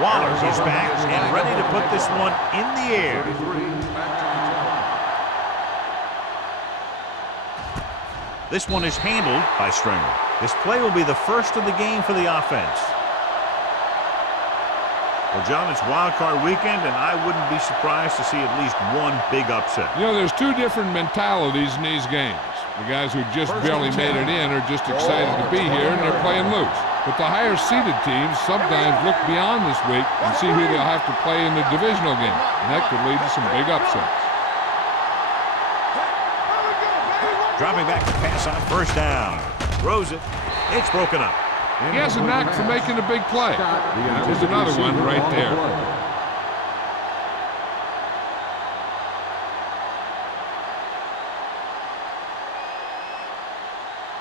Waller's is back and ready to put this one in the air. This one is handled by Stringer. This play will be the first of the game for the offense. Well, John, it's Wildcard weekend, and I wouldn't be surprised to see at least one big upset. You know, there's two different mentalities in these games. The guys who just barely made it in are just excited to be here, and they're playing loose. But the higher-seeded teams sometimes look beyond this week and see who they'll have to play in the divisional game, and that could lead to some big upsets. Dropping back to pass on first down. Throws it. It's broken up. He has a knack for making a big play. There's another one right there.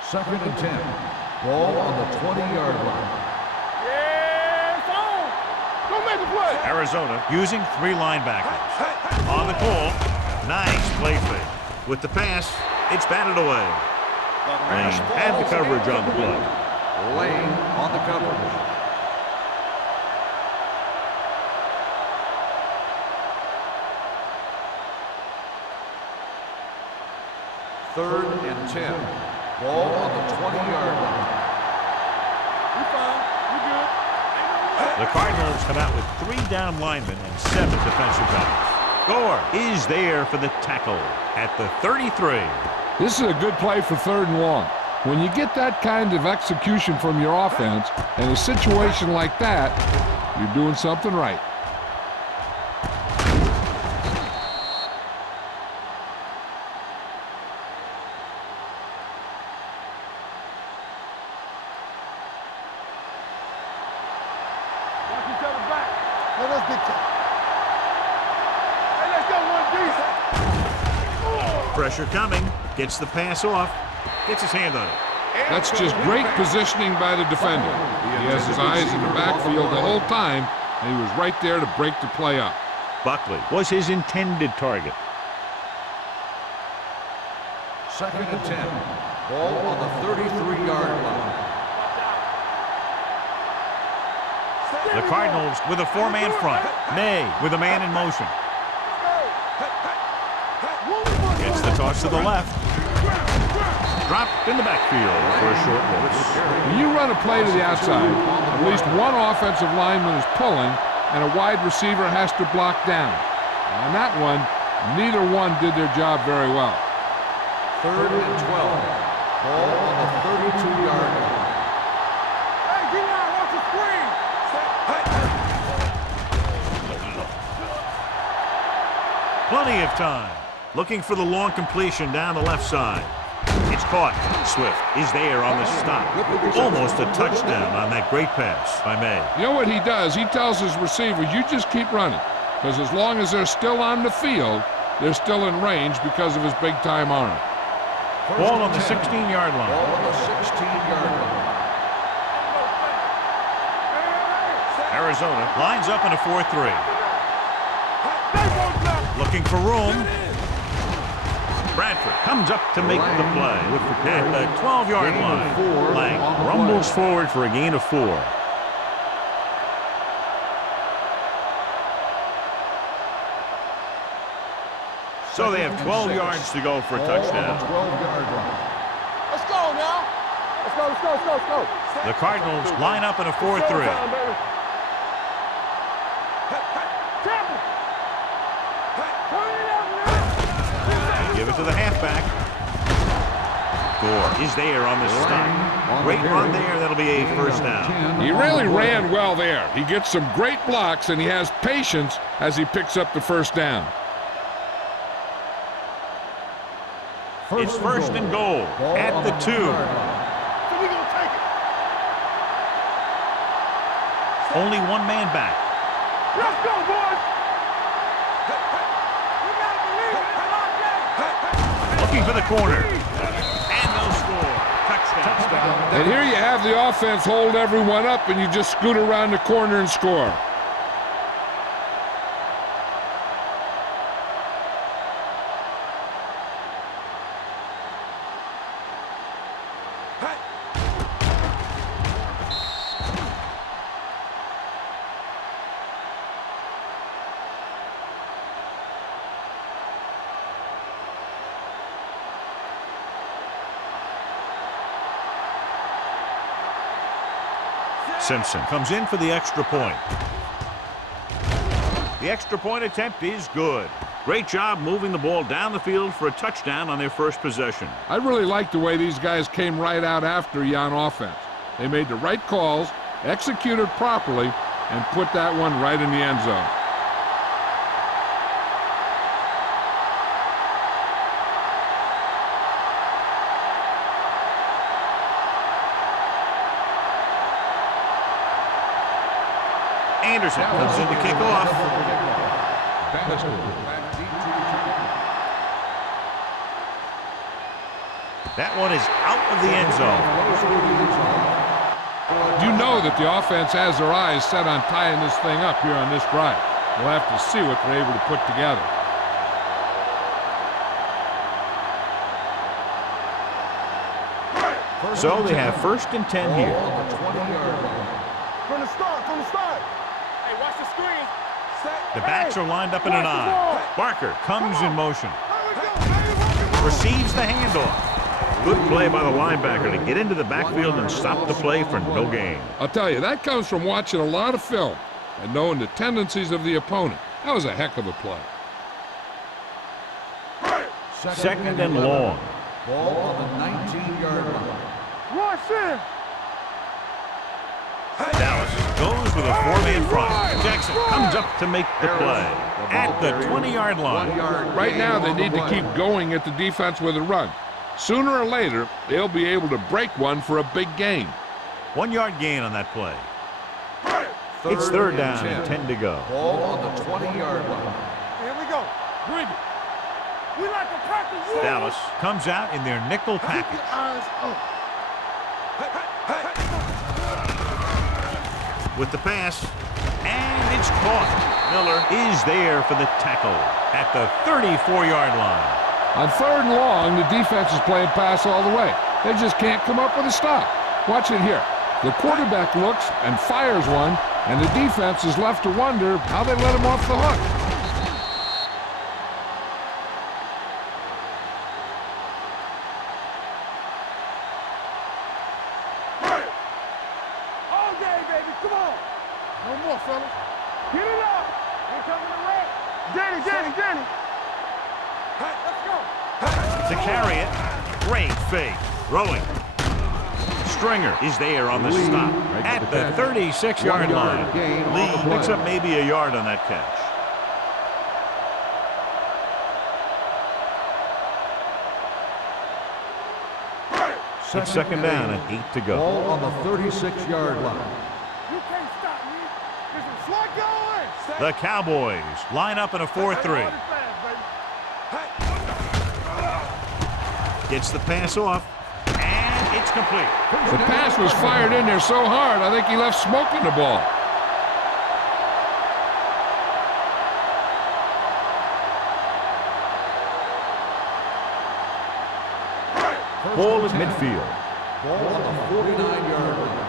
Second and 10. Ball on the 20-yard line. Yes, on. Go make a play. Arizona using three linebackers. On the call. Nice play fake. With the pass, it's batted away. Lane had the coverage on the play. Lane on the coverage. Third and 10. Ball on the 20-yard line. We fine. We good. The Cardinals come out with 3 down linemen and 7 defensive backs. Gore is there for the tackle at the 33. This is a good play for 3rd and long. When you get that kind of execution from your offense in a situation like that, you're doing something right. Watch each other back. Let's get you. Hey, let's go one deep. Pressure coming. Gets the pass off. Gets his hand on it. That's just great positioning by the defender. He has his eyes in the backfield the whole time, and he was right there to break the play up. Buckley was his intended target. Second and 10. Ball on the 33-yard line. The Cardinals with a 4-man front. May with a man in motion. Gets the toss to the left. Dropped in the backfield for a short loss. When you run a play to the outside, at least one offensive lineman is pulling, and a wide receiver has to block down. On that one, neither one did their job very well. Third and 12. Ball on the 32-yard line. Hey, D-line, watch the screen. Plenty of time. Looking for the long completion down the left side. It's caught. Swift is there on the stop. Almost a touchdown on that great pass by May. You know what he does? He tells his receivers, you just keep running. Because as long as they're still on the field, they're still in range because of his big-time arm. Ball on the 16-yard line. Ball on the 16-yard line. Arizona lines up in a 4-3. Looking for room. Bradford comes up to make the play at the 12-yard line. Lang rumbles forward for a gain of 4. So they have 12 yards to go for a touchdown. 12-yard line. Let's go now. Let's go. The Cardinals line up in a 4-3. Give it to the halfback. Gore is there on the stop. Great run there. That'll be a first down. He really ran well there. He gets some great blocks, and he has patience as he picks up the first down. It's first and goal at the 2. Only one man back. Let's go, boys. Looking for the corner. And they'll score. Touchdown. And here you have the offense hold everyone up, and you just scoot around the corner and score. Simpson comes in for the extra point. The extra point attempt is good. Great job moving the ball down the field for a touchdown on their first possession. I really like the way these guys came right out after you on offense. They made the right calls, executed properly, and put that one right in the end zone. Anderson comes in to kick off. That one is out of the end zone. You know that the offense has their eyes set on tying this thing up here on this drive. We'll have to see what they're able to put together. So they have 1st and 10 here. From the start, from the start. Hey, watch the screen. The backs are lined up in an I. Barker comes in motion. Receives the handoff. Good play by the linebacker to get into the backfield and stop the play for no gain. I'll tell you, that comes from watching a lot of film and knowing the tendencies of the opponent. That was a heck of a play. 2nd and long. Ball on the 19-yard line. Rush in. Dallas goes with a 4-man front. Jackson comes up to make the play at the 20-yard line. Right now, they need to keep going at the defense with a run. Sooner or later, they'll be able to break one for a big gain. 1-yard gain on that play. It's 3rd down and 10 to go. Ball on the 20-yard line. Here we go. Bring it. We like to practice. Dallas comes out in their nickel Keep package. your eyes up. With the pass, and it's caught. Miller is there for the tackle at the 34-yard line. On 3rd and long, the defense is playing pass all the way. They just can't come up with a stop. Watch it here. The quarterback looks and fires one, and the defense is left to wonder how they let him off the hook. All day, baby. Come on. No more, fellas. Get it up. Here coming the red. Danny. Let's go. To carry it, great fake. Throwing. Stringer is there on the stop at the 36-yard line. Lee picks up maybe a yard on that catch. It's 2nd down and 8 to go. Ball on the 36-yard line. You can't stop me. There's some slug going. The Cowboys line up in a 4-3. Gets the pass off, and it's complete. The pass was fired in there so hard, I think he left smoke in the ball. Ball is midfield. Ball on the 49-yard line.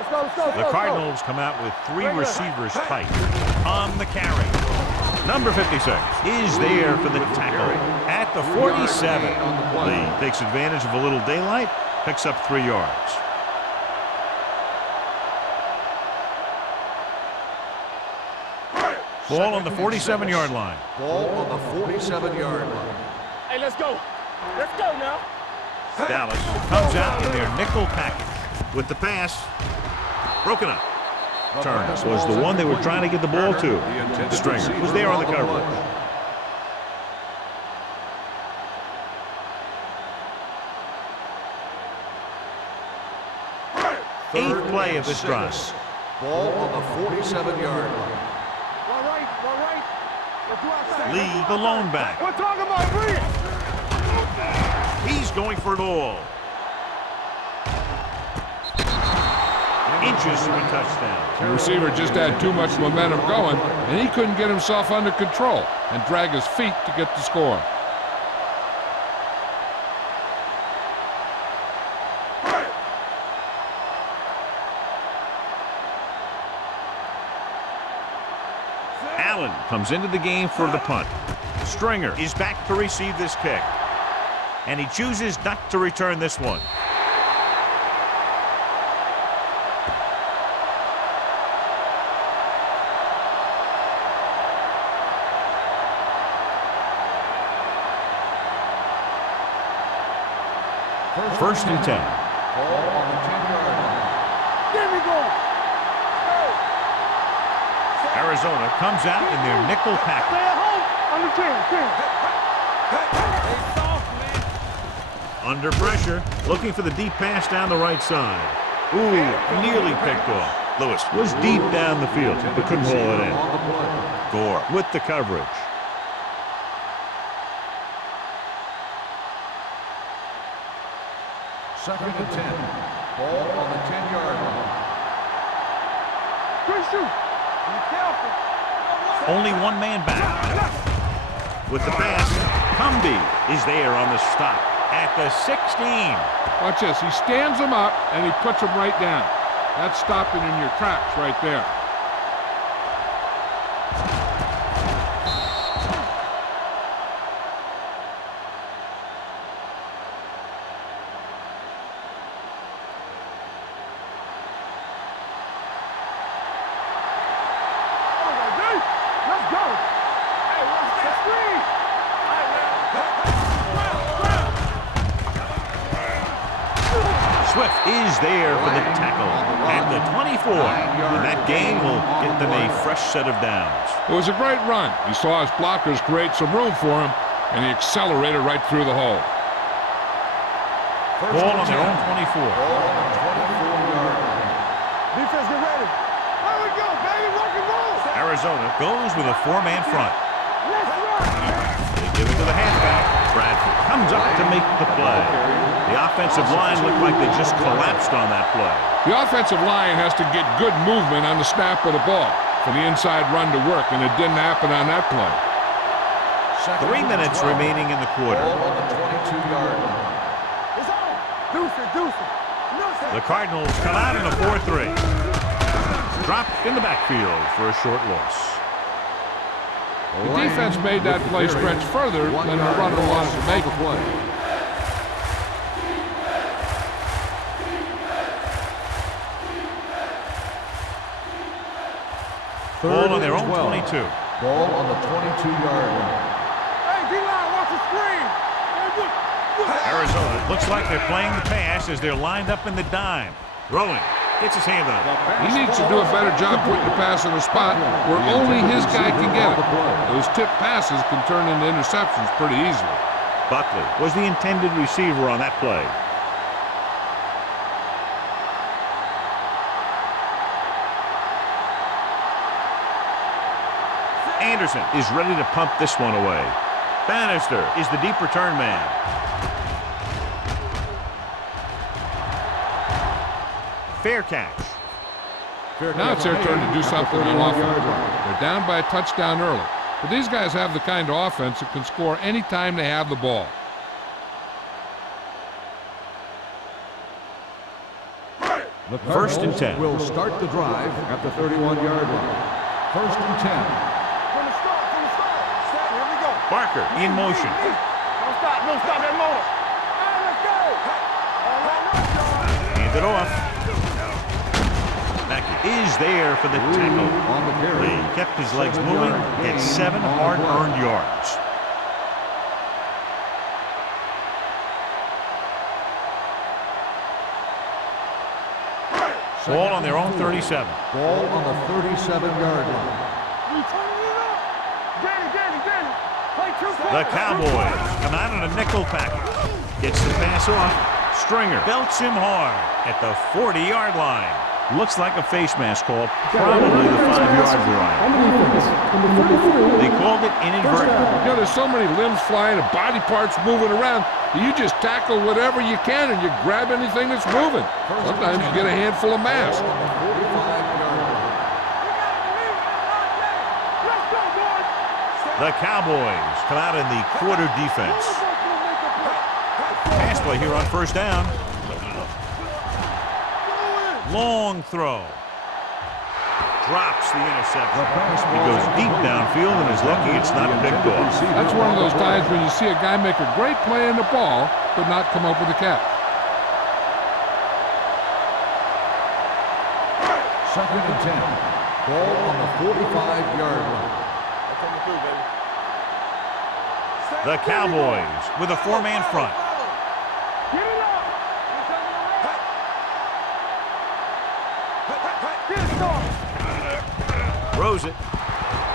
Let's go. The Cardinals come out with 3 receivers tight on the carry. Number 56 is there for the tackle at the 47. Lee takes advantage of a little daylight, picks up 3 yards. Ball on the 47-yard line. Ball on the 47-yard line. Hey, let's go. Let's go now. Dallas comes out in their nickel package with the pass. Broken up. Turner was the one they were trying to get the ball to. Stringer was there on the coverage. 8th play of this drive. Ball on the 47-yard line. One right. Let's do outside. Lee, the lone back. We're talking about bring it. He's going for it all. Inches from a touchdown. The receiver just had too much momentum going, and he couldn't get himself under control and drag his feet to get the score. Allen comes into the game for the punt. Stringer is back to receive this kick. And he chooses not to return this one. First and 10. Ball on the 10-yard line. There we go. Arizona comes out in their nickel Stay package. at home. Under 10. Under pressure, looking for the deep pass down the right side. Ooh, nearly picked off. Lewis was deep down the field, but couldn't haul it in. On the play. Gore with the coverage. Second and 10. Ball on the 10-yard line. Good shoot. Be careful. Only one man back. With the pass, Cumby is there on the stop at the 16. Watch this. He stands him up, and he puts him right down. That's stopping in your tracks right there. Let's go. Hey, what's that screen? Swift is there for the tackle at the 24. And that gain will get them a fresh set of downs. It was a great run. He saw his blockers create some room for him, and he accelerated right through the hole. Ball on their own 24. Ball on the 24-yard line. Defense, get ready. There we go, baby. Rock and roll. Arizona goes with a four-man front. Let's run. They give it to the halfback. Bradford comes up to make the play. The offensive line looked like they just collapsed on that play. The offensive line has to get good movement on the snap of the ball for the inside run to work, and it didn't happen on that play. 3 minutes remaining in the quarter. Ball on the 22-yard line. It's on. Deuce it, deuce it. The Cardinals come out in a 4-3. Dropped in the backfield for a short loss. The defense made that play stretch further than the runner wanted to make it. Ball on their own 22. Ball on the 22-yard line. Hey, D-line, watch the screen. Hey, look. Arizona looks like they're playing the pass as they're lined up in the dime. Throwing. Gets his hand on it. He needs to do a better job putting the pass in a spot where only his guy can get it. Those tip passes can turn into interceptions pretty easily. Buckley was the intended receiver on that play. Anderson is ready to pump this one away. Bannister is the deep return man. Fair catch. Now it's their turn to do something on offense. They're down by a touchdown early. But these guys have the kind of offense that can score any time they have the ball. The First and 10. will start the drive at the 31-yard line. First and 10. From the start. Here we go. Barker in motion. Don't stop that motor. All right, let's go. All right, John. Hand it off. Mackey is there for the tackle. On the carry. He kept his legs moving, gets 7 hard-earned yards. Ball on their own 37. Ball on the 37-yard line. We turning it up. Danny. Play two The Cowboys come out in a nickel package. Gets the pass off. Stringer belts him hard at the 40-yard line. Looks like a face mask call, probably the 5-yard variety. They called it inadvertent. You know, there's so many limbs flying and body parts moving around. You just tackle whatever you can and you grab anything that's moving. Sometimes you get a handful of mass. Ball on the 45-yard line. Let's go, boys. The Cowboys come out in the quarter defense. Pass play here on first down. Long throw. Drops the interception. He goes deep downfield and is lucky it's not picked off. That's one of those times when you see a guy make a great play in the ball, but not come up with a catch. Second and 10. Ball on the 45-yard line. The Cowboys with a 4-man front. Get it up. Throws it.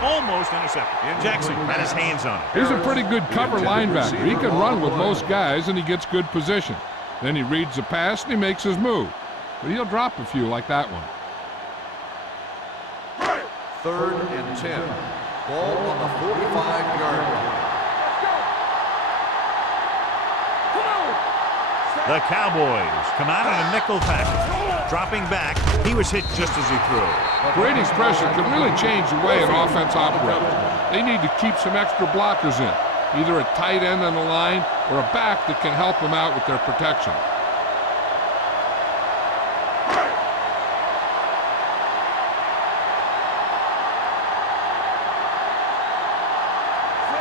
Almost intercepted. Jackson had his hands on it. He's a pretty good cover linebacker. He can run with most guys, and he gets good position. Then he reads the pass, and he makes his move. But he'll drop a few like that one. 3rd and 10. Ball on the 45-yard line. The Cowboys come out in a nickel package. Dropping back, he was hit just as he threw. Grading pressure can really change the way an offense operates. They need to keep some extra blockers in, either a tight end on the line or a back that can help them out with their protection.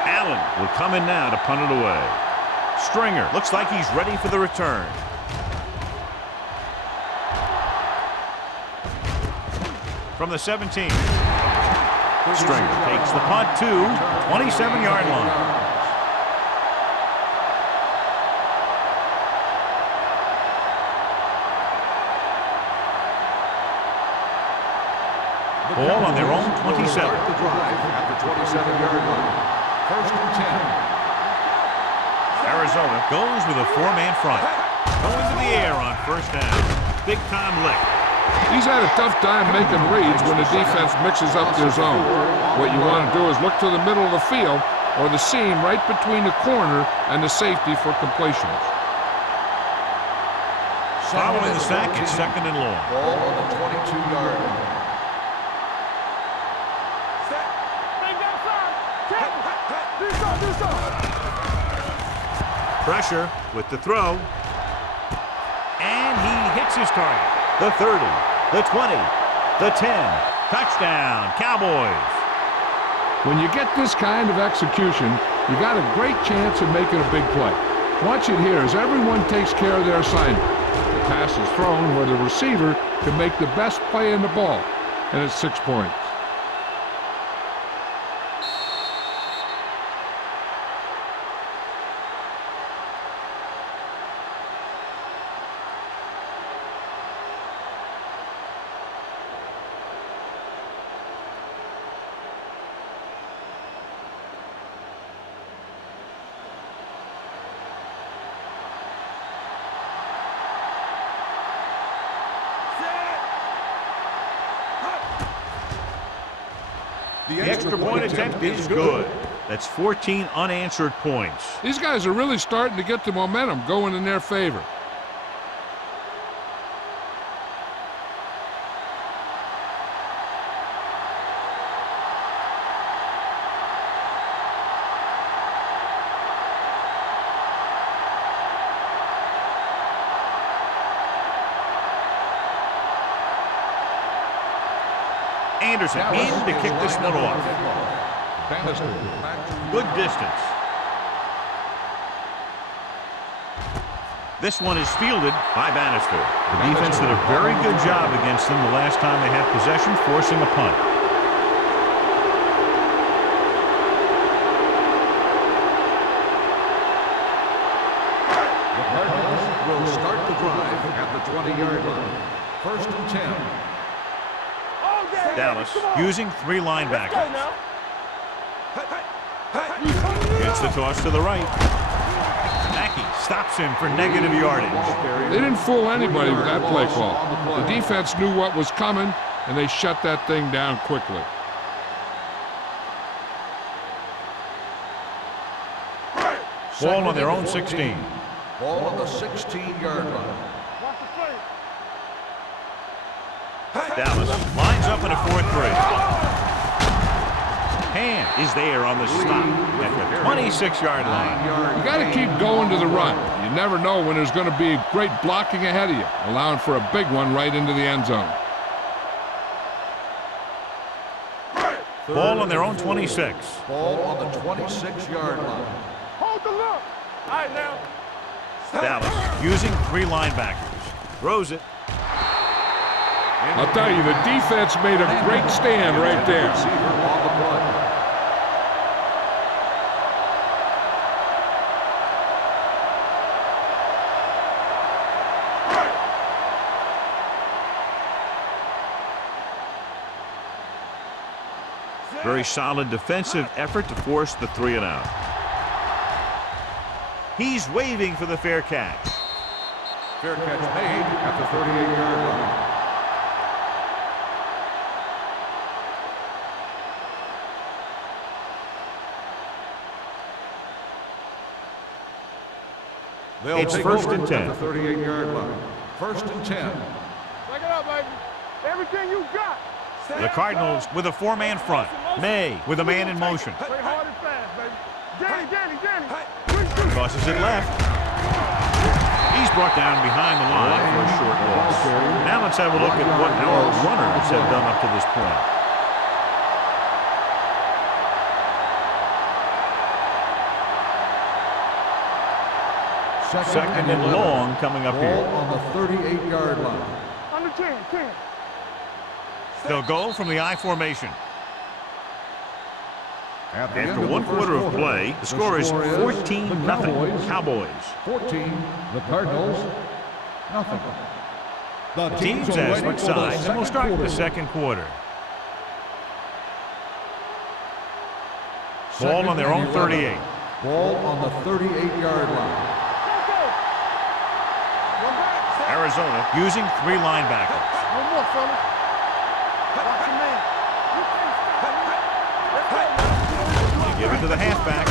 Allen will come in now to punt it away. Stringer looks like he's ready for the return. From the 17. Stringer takes the punt to 27-yard line. Ball on their own 27. Start the drive at the 27-yard line. 1st and 10. Arizona goes with a 4-man front. Going to the air on 1st down. Big-time lick. He's had a tough time making reads when the defense mixes up their zone. What you want to do is look to the middle of the field or the seam right between the corner and the safety for completions. Following the sack, it's 2nd and long. Ball on the 22-yard line. Pressure with the throw. And he hits his target. The 30, the 20, the 10. Touchdown, Cowboys. When you get this kind of execution, you got a great chance of making a big play. Watch it here as everyone takes care of their assignment. The pass is thrown where the receiver can make the best play in the ball, and it's 6 points. The extra point attempt is good. That's 14 unanswered points. These guys are really starting to get the momentum going in their favor. Anderson in to kick this one off. Good distance. This one is fielded by Bannister. The defense did a very good job against them the last time they had possession, forcing a punt. The Cardinals will start the drive at the 20-yard line. 1st and 10. Dallas using 3 linebackers. Gets the toss to the right. Mackey stops him for negative yardage. They didn't fool anybody with that play call. The defense knew what was coming, and they shut that thing down quickly. Ball on their own 16. Ball on the 16-yard line. Dallas lines up in a 4-3. Hand is there on the stop at the 26-yard line. You got to keep going to the run. You never know when there's going to be great blocking ahead of you, allowing for a big one right into the end zone. Ball on their own 26. Ball on the 26-yard line. Hold the look. All right, now. Dallas using 3 linebackers. Throws it. I'll tell you, the defense made a great stand right there. Very solid defensive effort to force the 3 and out. He's waving for the fair catch. Fair catch made at the 38-yard line. It's first and 10. At the 38-yard line. First and 10. Take it up, baby. Everything you got. The Cardinals with a 4-man front. May with a man in motion. Play hard and fast, baby. Danny. Crosses it left. He's brought down behind the line for a short loss. Now let's have a look at what our runners have done up to this point. Second and long coming up here. On the 38-yard line. Under 10. They'll go from the I formation. After 1 quarter of play, the score is 14-0 Cowboys. 14, the Cardinals, nothing. The teams have switched sides, and we'll start the second quarter. Ball on their own 38. Ball on the 38-yard line. Arizona using 3 linebackers. No more, fellas. Watch your man. They give it to the halfback.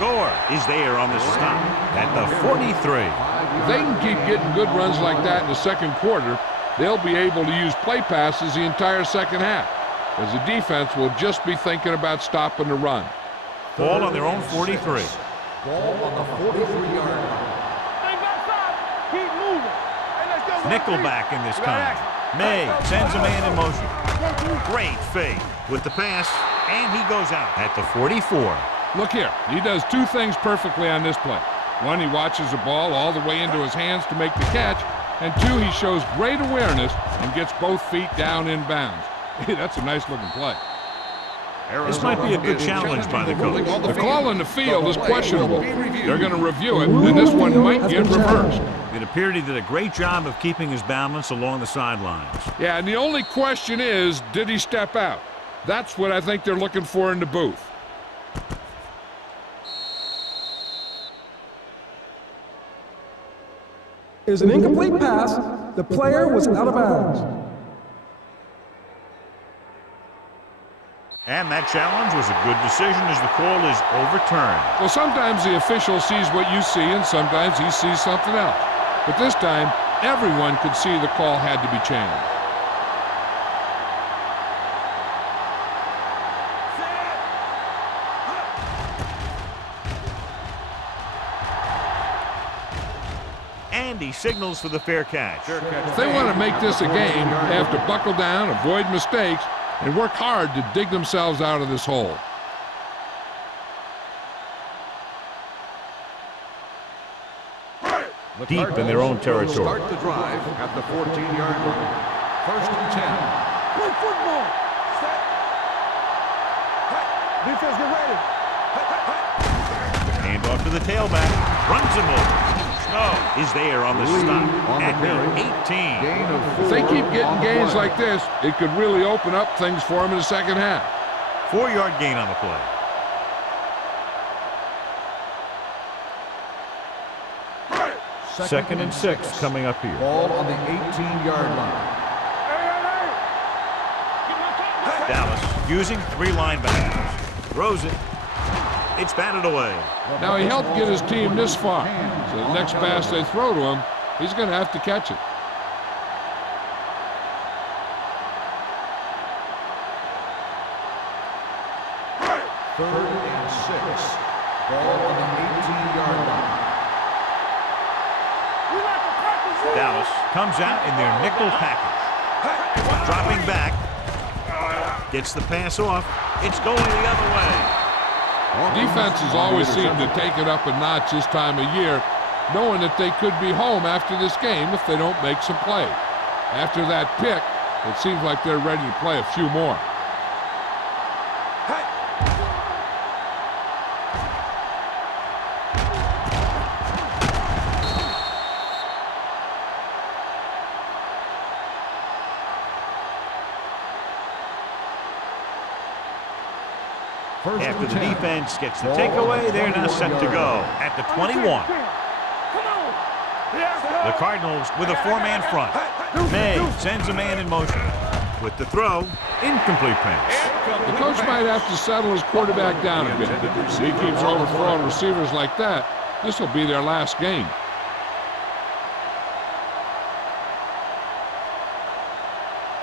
Gore is there on the stop at the 43. If they can keep getting good runs like that in the second quarter, they'll be able to use play passes the entire second half, as the defense will just be thinking about stopping the run. Ball on their own 43. Ball on the 43-yard line. Keep moving. Nickelback in this time. May sends a man in motion. Great fake with the pass, and he goes out at the 44. Look here, he does 2 things perfectly on this play. 1, he watches the ball all the way into his hands to make the catch, and 2, he shows great awareness and gets both feet down in bounds. That's a nice looking play. This might be a good challenge by the coach. The call in the field is questionable. They're going to review it, and this one might get reversed. It appeared he did a great job of keeping his balance along the sidelines. Yeah, and the only question is, did he step out? That's what I think they're looking for in the booth. Is an incomplete pass. The player was out of bounds. And that challenge was a good decision as the call is overturned. Well, sometimes the official sees what you see, and sometimes he sees something else. But this time, everyone could see the call had to be changed. And he signals for the fair catch. If they want to make this a game, they have to buckle down, avoid mistakes, and work hard to dig themselves out of this hole. Deep in their own territory. Start the drive at the 14-yard line. First and 10. Play football. Set. Defense, get ready. Hand off to the tailback. Runs him over. Snow is there on the stop on the at carry. the 18. Gain of 4 If they keep on getting the gains play. like this, it could really open up things for them in the second half. 4-yard gain on the play. Second and 6 coming up here. Ball on the 18-yard line. Dallas using 3 linebackers. Throws it. It's batted away. Now, he helped get his team this far, so the next pass they throw to him, he's going to have to catch it. Third and 6. Ball on the 18-yard line. Dallas comes out in their nickel package. Dropping back. Gets the pass off. It's going the other way. Defenses always seem to take it up a notch this time of year, knowing that they could be home after this game if they don't make some plays. After that pick, it seems like they're ready to play a few more. After the defense gets the takeaway, they're now set to go at the 21. The Cardinals with a four-man front. May sends a man in motion. With the throw, incomplete pass. The coach might have to settle his quarterback down a bit. If he keeps overthrowing receivers like that, this will be their last game.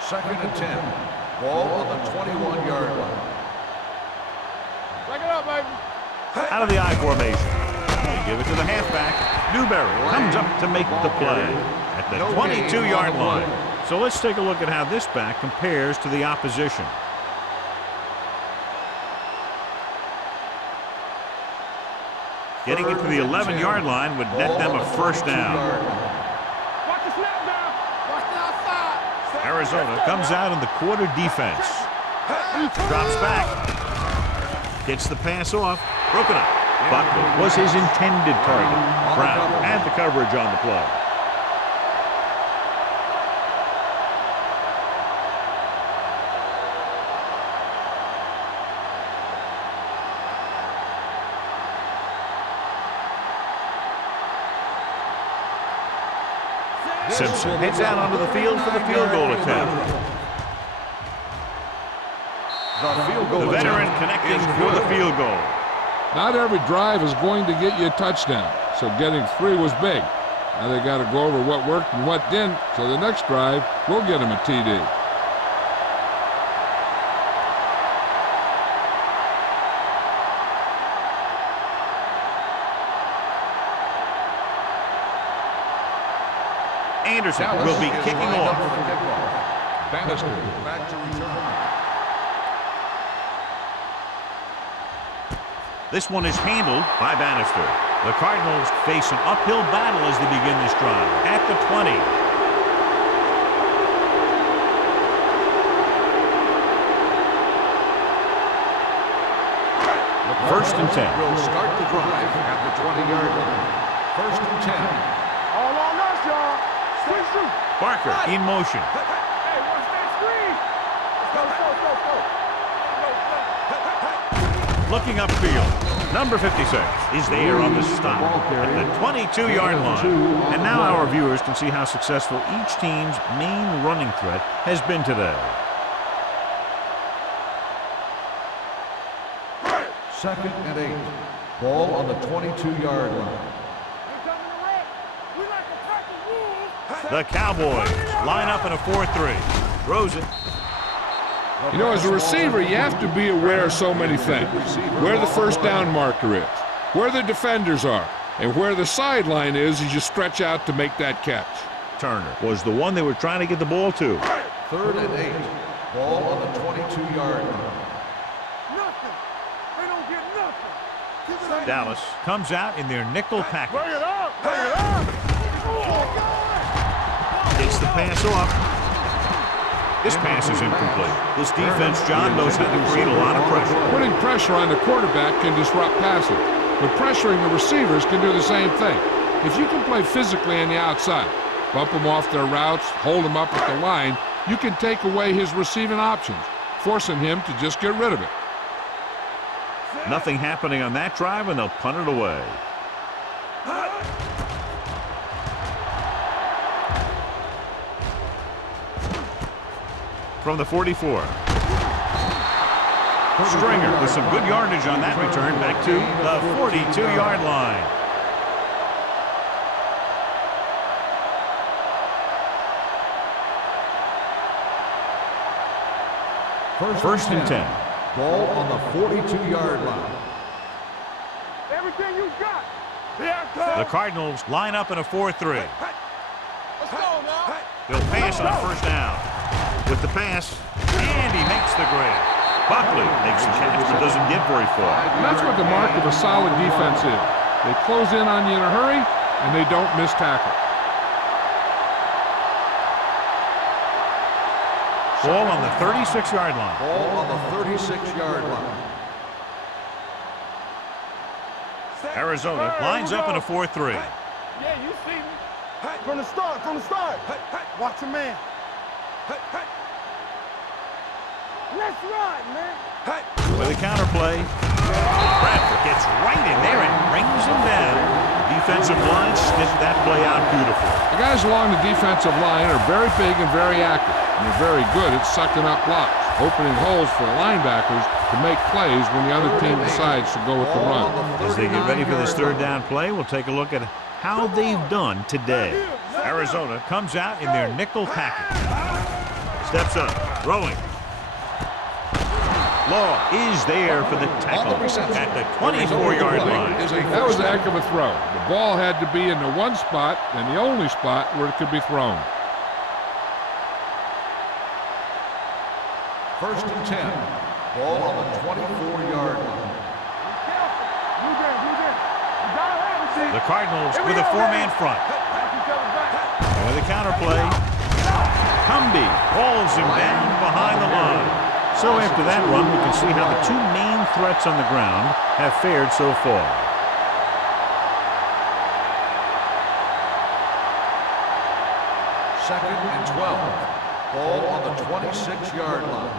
Second and 10. Ball on the 21-yard line. Back it up, baby. Out of the I formation. They give it to the halfback. Newberry comes up to make the play at the 22-yard line. So let's take a look at how this back compares to the opposition. Getting it to the 11-yard line would net them a first down. Watch the snap down. Watch the outside. Arizona comes out in the quarter defense. Drops back. Gets the pass off. Broken up. Buckley was his intended target. Brown had the coverage on the play. Simpson heads out onto the field for the field goal attempt. The veteran connecting for the field goal. Not every drive is going to get you a touchdown, so getting 3 was big. Now they got to go over what worked and what didn't, so the next drive will get them a TD. Anderson will be kicking off. Bannister back to return. This one is handled by Bannister. The Cardinals face an uphill battle as they begin this drive at the 20. First and 10. Will start the drive at the 20-yard line. First and 10. All on us, y'all. Switch shoot. Barker in motion. Hey, watch that screen. Let's go. Looking upfield. Number 56 is there on the stop at the 22-yard line. And now our viewers can see how successful each team's main running threat has been today. Second and 8. Ball on the 22-yard line. The Cowboys line up in a 4-3. Throws it. You know, as a receiver, you have to be aware of so many things. Where the first down marker is, where the defenders are, and where the sideline is as you stretch out to make that catch. Turner was the one they were trying to get the ball to. Third and 8. Ball on the 22-yard line. Nothing. They don't get nothing. Dallas comes out in their nickel package. Bring it up. Bring it up. Gets the pass off. This pass is incomplete. This defense, John, knows how to create a lot of pressure. Putting pressure on the quarterback can disrupt passing, but pressuring the receivers can do the same thing. If you can play physically on the outside, bump them off their routes, hold them up at the line, you can take away his receiving options, forcing him to just get rid of it. Nothing happening on that drive, and they'll punt it away. From the 44. Stringer with some good yardage on that return back to the 42-yard line. First and 10. Ball on the 42-yard line. Everything you got. The Cardinals line up in a 4-3. Let's go now. They'll pass on first down. With the pass, and he makes the grab. Buckley makes the catch but doesn't get very far. And that's what the mark of a solid defense is. They close in on you in a hurry, and they don't miss tackle. Ball on the 36-yard line. Ball on the 36-yard line. Arizona lines up in a 4-3. Yeah, you see me. From the start. Watch your man. Let's ride, man. With a counter play. Bradford gets right in there and brings him down. Defensive line sniffed that play out beautifully. The guys along the defensive line are very big and very active, and they're very good at sucking up blocks, opening holes for the linebackers to make plays when the other team decides to go with the run. As they get ready for this third down play, we'll take a look at how they've done today. Arizona comes out in their nickel package. Steps up, throwing. Law is there for the tackle at the 24-yard line. That was a heck of a throw. The ball had to be in the one spot and the only spot where it could be thrown. 1st and 10. Ball on the 24-yard line. The Cardinals with a four-man front. And with a counter play, Cumby hauls him down behind the line. So after that run, we can see how the two main threats on the ground have fared so far. Second and 12. Ball on the 26-yard line.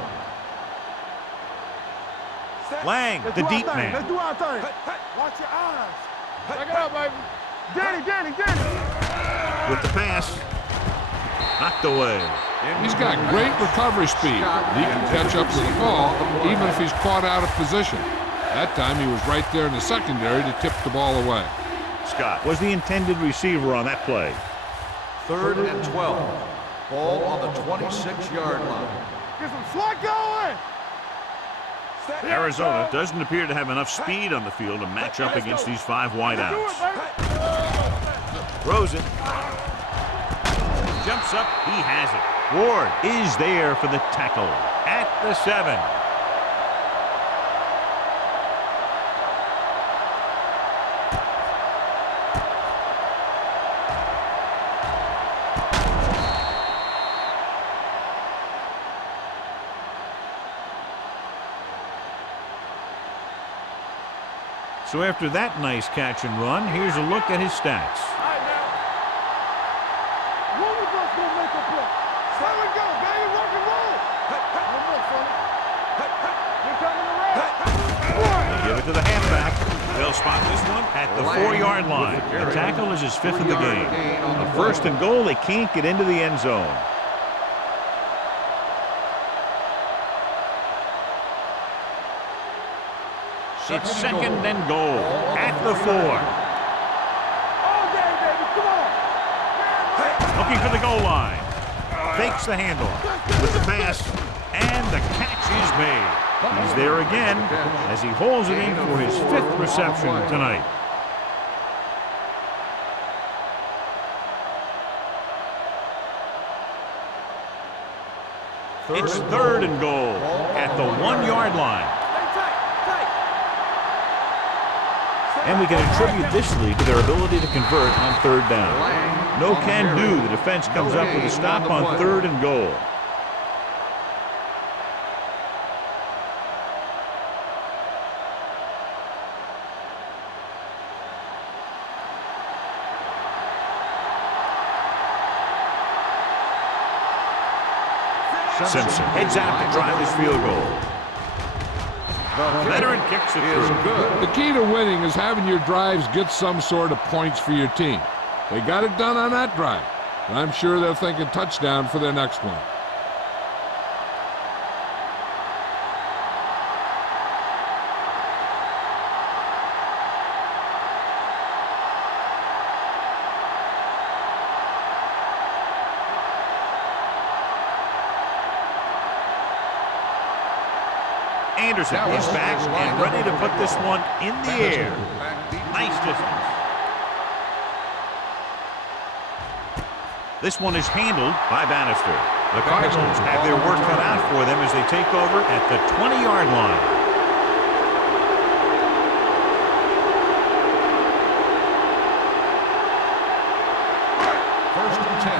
Lang, the deep man. Let's do our thing. Watch your eyes. Back it up, baby. Danny. With the pass, knocked away. He's got great recovery speed. He can catch up to the ball even if he's caught out of position. That time he was right there in the secondary to tip the ball away. Scott was the intended receiver on that play. 3rd and 12. Ball on the 26-yard line. Get some slot going. Arizona doesn't appear to have enough speed on the field to match up against these 5 wideouts. Throws it. Jumps up. He has it. Ward is there for the tackle at the 7. So after that nice catch and run, here's a look at his stats. All right, now. One of us gonna make a play. There we go, baby. Rock and roll. One more, fella. Here coming the right. They give it to the halfback. They'll spot this one at the 4-yard line. The tackle is his 5th of the game. A 1st and goal, they can't get into the end zone. It's 2nd and goal at the 4. All day, baby. Come on. Looking for the goal line. Fakes the handoff with the pass, and the catch is made. He's there again as he holds it in for his 5th reception tonight. It's 3rd and goal at the 1-yard line. And we can attribute this lead to their ability to convert on 3rd down. No can do. The defense comes up with a stop on 3rd and goal. Simpson heads out to drive his field goal. The veteran kicks it through. The key to winning is having your drives get some sort of points for your team. They got it done on that drive, and I'm sure they're thinking touchdown for their next one. Anderson is back and ready to put this one in the air. Nice distance. This one is handled by Bannister. The Cardinals have their work cut out for them as they take over at the 20-yard line. First and 10.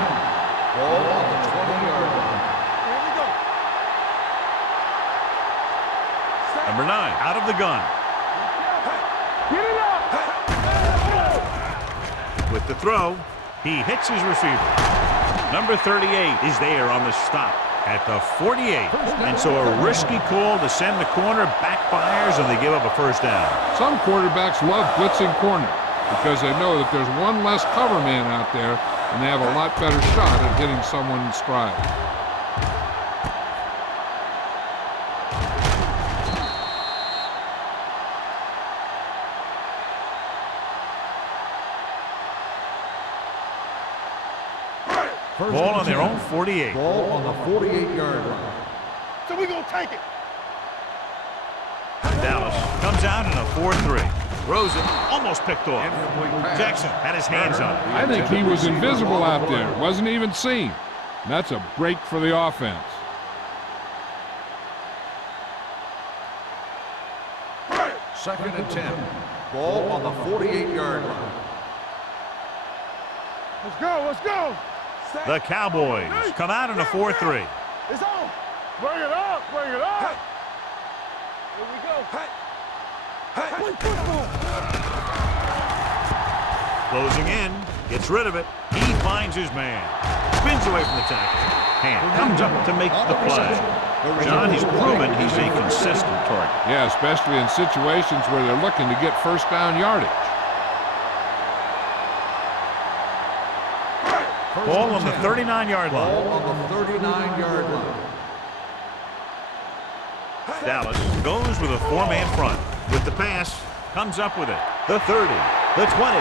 Ball on the 20-yard line. Here we go. Number 9 out of the gun. Get it up. With the throw, he hits his receiver. Number 38 is there on the stop. at the 48. And so a risky call to send the corner backfires, and they give up a first down. Some quarterbacks love blitzing corner because they know that there's one less cover man out there, and they have a lot better shot at hitting someone in stride. Ball on their own 48. Ball on the 48-yard line. So we gonna take it. Dallas comes out in a 4-3. Throws it, almost picked off. Jackson had his hands on it. I think he was invisible out there. Wasn't even seen. And that's a break for the offense. Second and 10. Ball on the 48-yard line. Let's go, let's go. The Cowboys come out in a 4-3. It's on. Bring it up, bring it up. Here we go. Play football. Closing in, gets rid of it. He finds his man. Spins away from the tackle. And comes up to make the play. John, he's proven he's a consistent target. Yeah, especially in situations where they're looking to get first down yardage. Ball on the 39-yard line. Ball on the 39-yard line. Dallas goes with a four-man front. With the pass, comes up with it. The 30, the 20.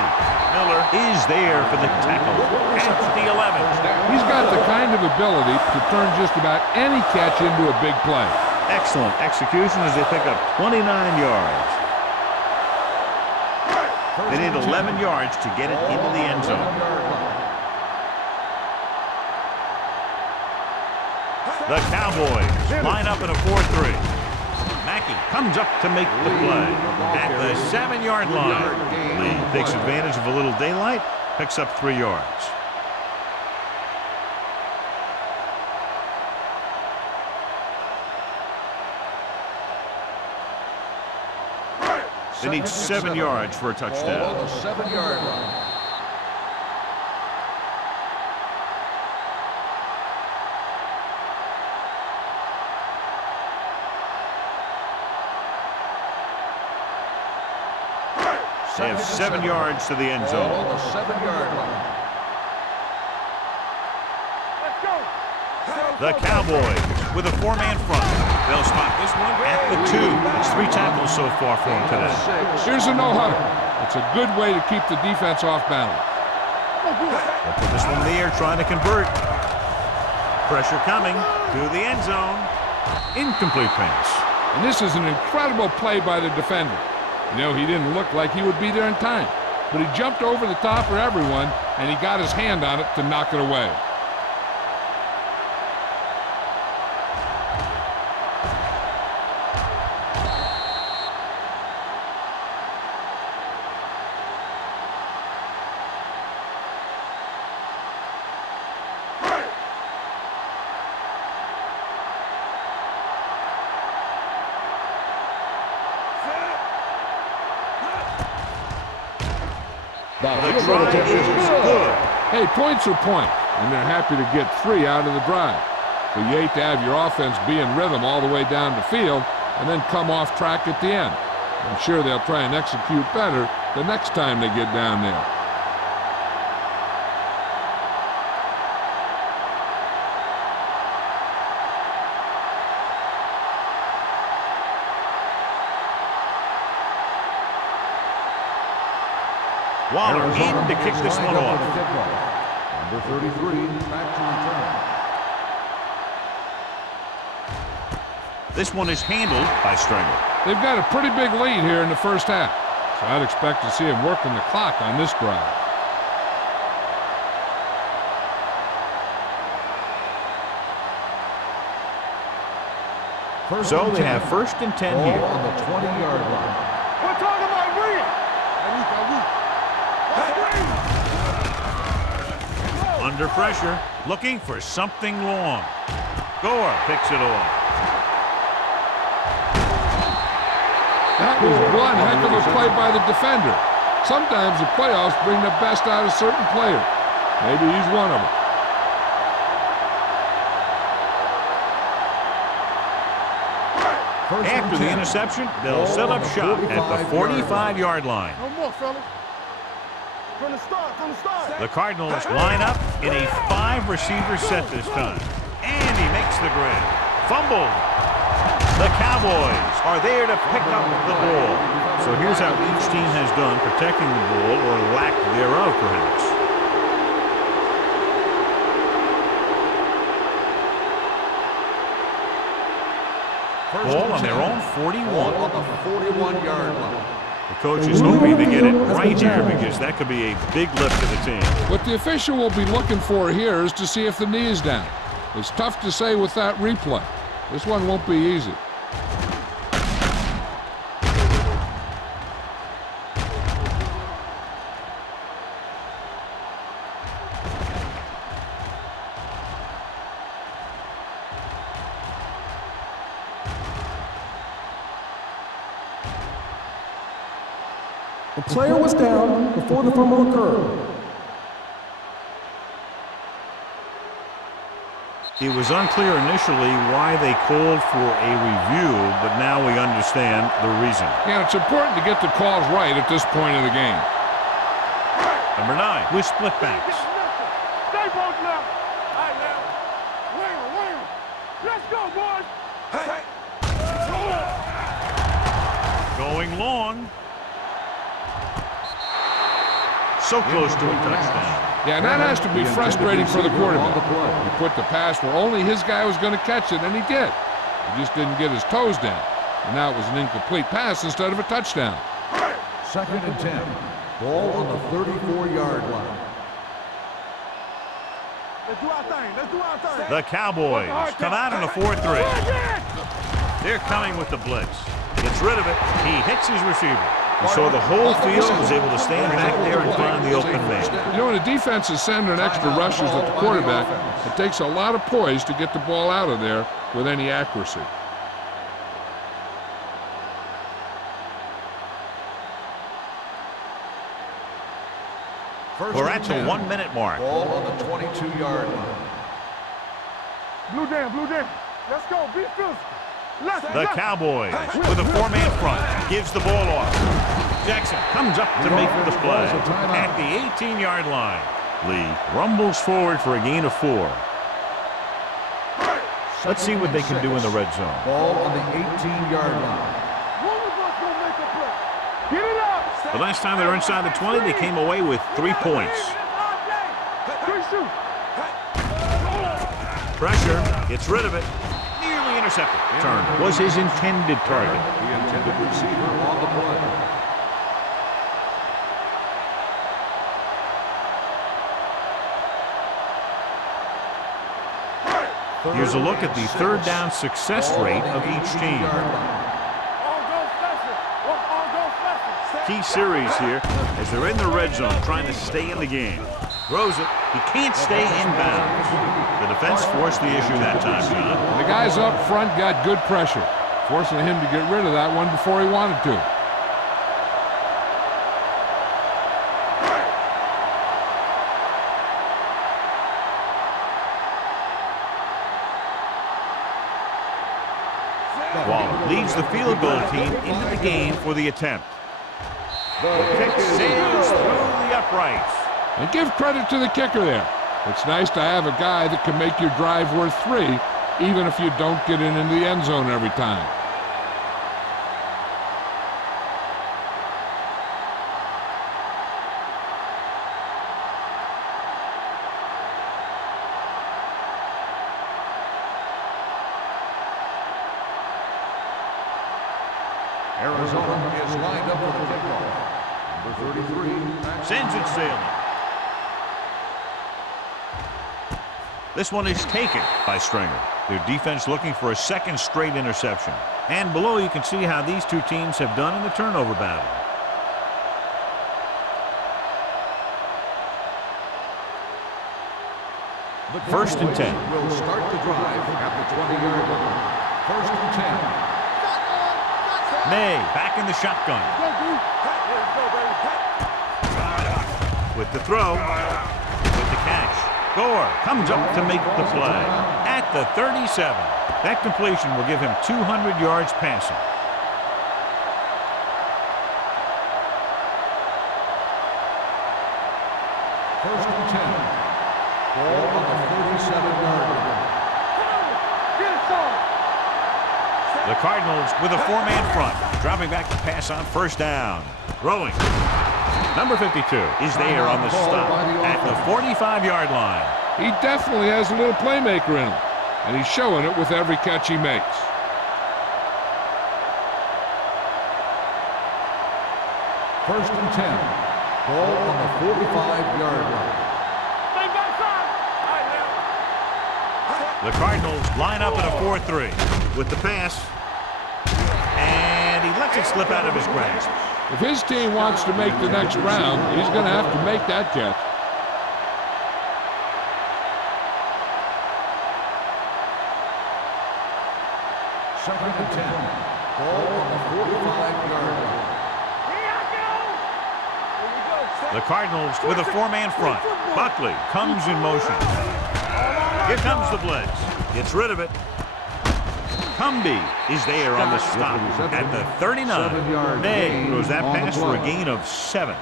Miller is there for the tackle at the 11. He's got the kind of ability to turn just about any catch into a big play. Excellent execution as they pick up 29 yards. They need 11 yards to get it into the end zone. The Cowboys line up in a 4-3. Mackey comes up to make the play at the 7-yard line. Lee takes advantage of a little daylight, picks up 3 yards. They need 7 yards for a touchdown. Ball on the 7-yard line. They have 7 yards to the end zone. Ball on the 7-yard line. Let's go. The Cowboys with a four-man front. They'll spot this one at the 2. It's 3 tackles so far for him today. Here's a no-huddle. It's a good way to keep the defense off balance. They'll put this one in the air, trying to convert. Pressure coming to the end zone. Incomplete pass. And this is an incredible play by the defender. You know, he didn't look like he would be there in time, but he jumped over the top of everyone, and he got his hand on it to knock it away. The drive is good. Hey, points are points, and they're happy to get 3 out of the drive. But you hate to have your offense be in rhythm all the way down the field and then come off track at the end. I'm sure they'll try and execute better the next time they get down there. Waller in to kick this one off. Number 33, back to return. This one is handled by Stringer. They've got a pretty big lead here in the first half, so I'd expect to see him working the clock on this drive. So they have 1st and 10 Ball here. on the 20-yard line. We're talking about real. Under pressure, looking for something long. Gore picks it off. That was one heck of a play by the defender. Sometimes the playoffs bring the best out of certain players. Maybe he's one of them. After the interception, they'll set up shop at the 45-yard line. No more, fellas. From the start, from the start. The Cardinals line up in a 5-receiver set this time. And he makes the grab. Fumble. The Cowboys are there to pick up the ball. So here's how each team has done protecting the ball, or lack thereof, perhaps. Ball on their own 41. On the 41-yard line. The coach is hoping to get it right here because that could be a big lift to the team. What the official will be looking for here is to see if the knee is down. It's tough to say with that replay. This one won't be easy. The player was down before the fumble occurred. It was unclear initially why they called for a review, but now we understand the reason. Yeah, it's important to get the calls right at this point of the game. Number 9 with split backs. Stay both left. All right, now. Wait. Let's go, boys. Going long. So close to a touchdown. Yeah, and that has to be frustrating for the quarterback. He put the pass where only his guy was going to catch it, and he did. He just didn't get his toes down. And now it was an incomplete pass instead of a touchdown. 2nd and 10. Ball on the 34-yard line. Let's do our thing. The Cowboys come out in a 4-3. They're coming with the blitz. Gets rid of it. He hits his receiver. So the whole field was able to stand back there and find the open man. You know, when a defense is sending extra rushers at the quarterback, it takes a lot of poise to get the ball out of there with any accuracy. We're at the 1-minute mark. Ball on the 22-yard line. Blue down. Let's go. Be physical. The Cowboys with a 4-man front. Gives the ball off. Jackson comes up to make the play at the 18-yard line. Lee rumbles forward for a gain of 4. Let's see what they can do in the red zone. Ball on the 18-yard line. One of us gonna make a play. Get it up. The last time they were inside the 20, they came away with 3 points. Pressure, gets rid of it. Nearly intercepted. Turn was his intended target. The intended receiver on the play. Here's a look at the 3rd down success rate of each team. Key series here as they're in the red zone trying to stay in the game. Throws it. He can't stay inbounds. The defense forced the issue that time, John. The guys up front got good pressure, forcing him to get rid of that one before he wanted to. Waller leads the field goal team into the game for the attempt. The kick sails through the uprights. And give credit to the kicker there. It's nice to have a guy that can make your drive worth 3, even if you don't get it into the end zone every time. Arizona is lined up for the kickoff. Number 33. Sends it sailing. This one is taken by Stringer. Their defense looking for a 2nd straight interception. And below you can see how these two teams have done in the turnover battle. The 1st and 10. Will start the drive at the 20-yard line. 1st and 10. May back in the shotgun. With the throw. With the catch. Gore comes up to make the play at the 37. That completion will give him 200 yards passing. First and 10. Ball on the 37-yard line. The Cardinals with a four-man front, dropping back to pass on first down. Throwing. Number 52 is there on the stop at the 45-yard line. He definitely has a little playmaker in him, and he's showing it with every catch he makes. First and 10. Ball on the 45-yard line. The Cardinals line up in a 4-3 with the pass, and he lets it slip out of his grasp. If his team wants to make the next round, he's going to have to make that catch. Second and 10. Ball on the 45-yard line. The Cardinals with a four-man front. Buckley comes in motion. Here comes the blitz. Gets rid of it. Cumby is there on the stop at the 39. May throws that pass for a gain of 7.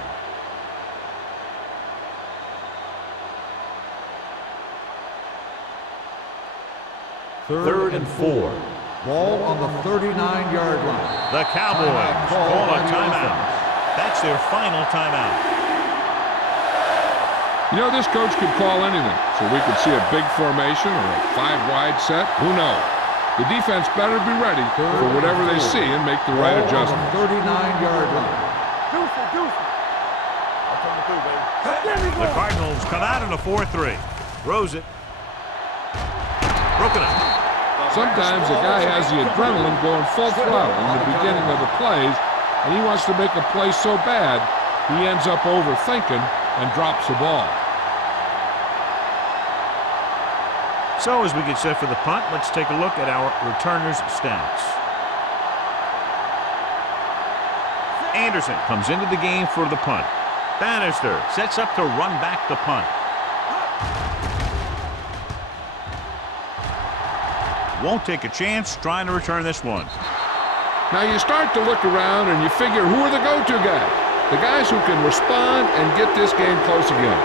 Third and 4. Ball on the 39-yard line. The Cowboys call a timeout. That's their final timeout. You know, this coach could call anything, so we could see a big formation or a 5-wide set. Who knows? The defense better be ready for whatever they see and make the right adjustment. 39-yard line. The Cardinals come out in a 4-3. Throws it. Broken up. Sometimes a guy has the adrenaline going full throttle in the beginning of the plays, and he wants to make a play so bad, he ends up overthinking and drops the ball. So as we get set for the punt, let's take a look at our returners' stats. Anderson comes into the game for the punt. Bannister sets up to run back the punt. Won't take a chance trying to return this one. Now you start to look around and you figure, who are the go-to guys? The guys who can respond and get this game close again.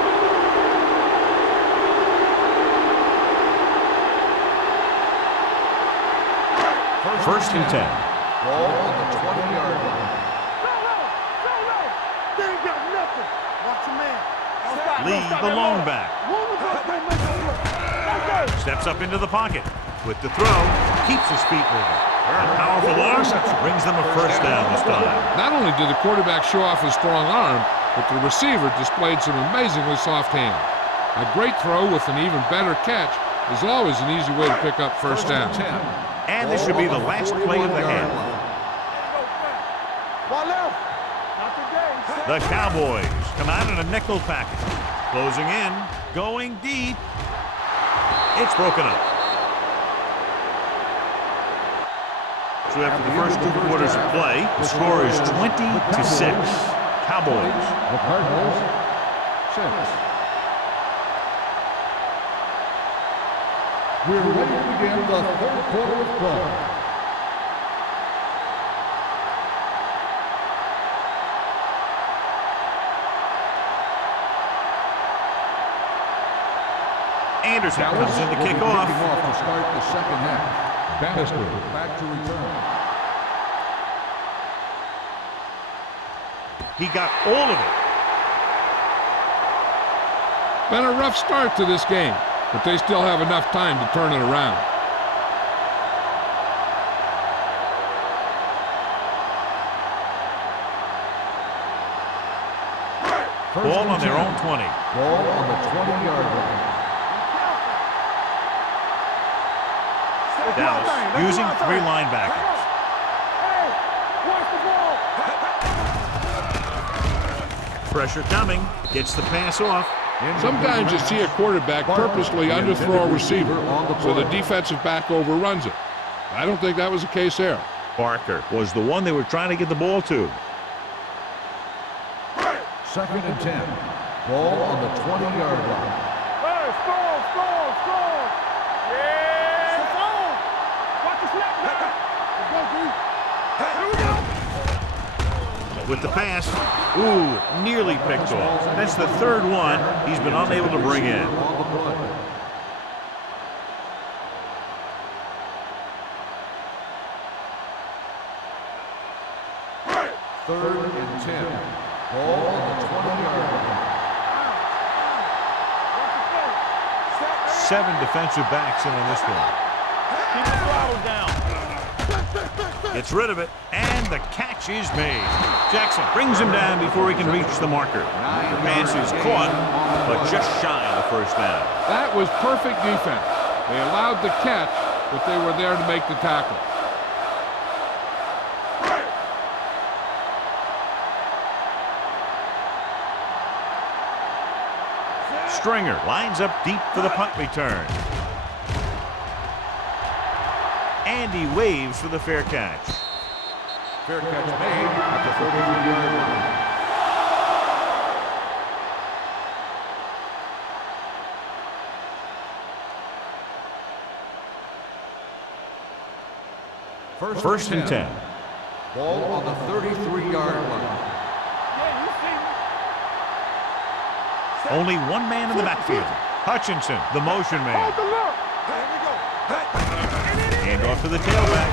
First and 10. Ball on the 20-yard line. They ain't got nothing. Watch your man. Lee, the lone back. Steps up into the pocket. With the throw, keeps his feet moving. A powerful arm brings them a first down this time. Not only did the quarterback show off his strong arm, but the receiver displayed some amazingly soft hands. A great throw with an even better catch is always an easy way to pick up first down. And this should be the last play of the half. The Cowboys come out in a nickel package. Closing in, going deep. It's broken up. So after the first 2 quarters of play, the score is 20-6. Cowboys. The Cardinals, 6. We're ready to begin the third quarter of play. Anderson comes in to kick off. To start the second half. Bannister back to return. He got all of it. Been a rough start to this game, but they still have enough time to turn it around. Ball on their own 20. Ball on the 20-yard line. Dallas using 3 linebackers. Pressure coming. Gets the pass off. Sometimes you see a quarterback purposely underthrow a receiver so the defensive back overruns it. I don't think that was the case there. Parker was the one they were trying to get the ball to. Second and 10. Ball on the 20-yard line. Good. Strong, strong, strong. Yeah. It's on. Watch the snap now. Let's go, D. Here we go. With the pass. Ooh, nearly picked off. That's the third one he's been unable to bring in. Third and 10. Ball on the 20-yard line. 7 defensive backs in on this one. Keep the throttle down. Gets rid of it, and the catch is made. Jackson brings him down before he can reach the marker. The pass is caught, but just shy of the first down. That was perfect defense. They allowed the catch, but they were there to make the tackle. Stringer lines up deep for the punt return. And he waves for the fair catch. Fair catch made at the 33-yard line. First and 10. Ball on the 33-yard line. Yeah, you see me. Only one man in the backfield. Hutchinson, the motion man. Hold the look. Here we go. Hand off to the tailback.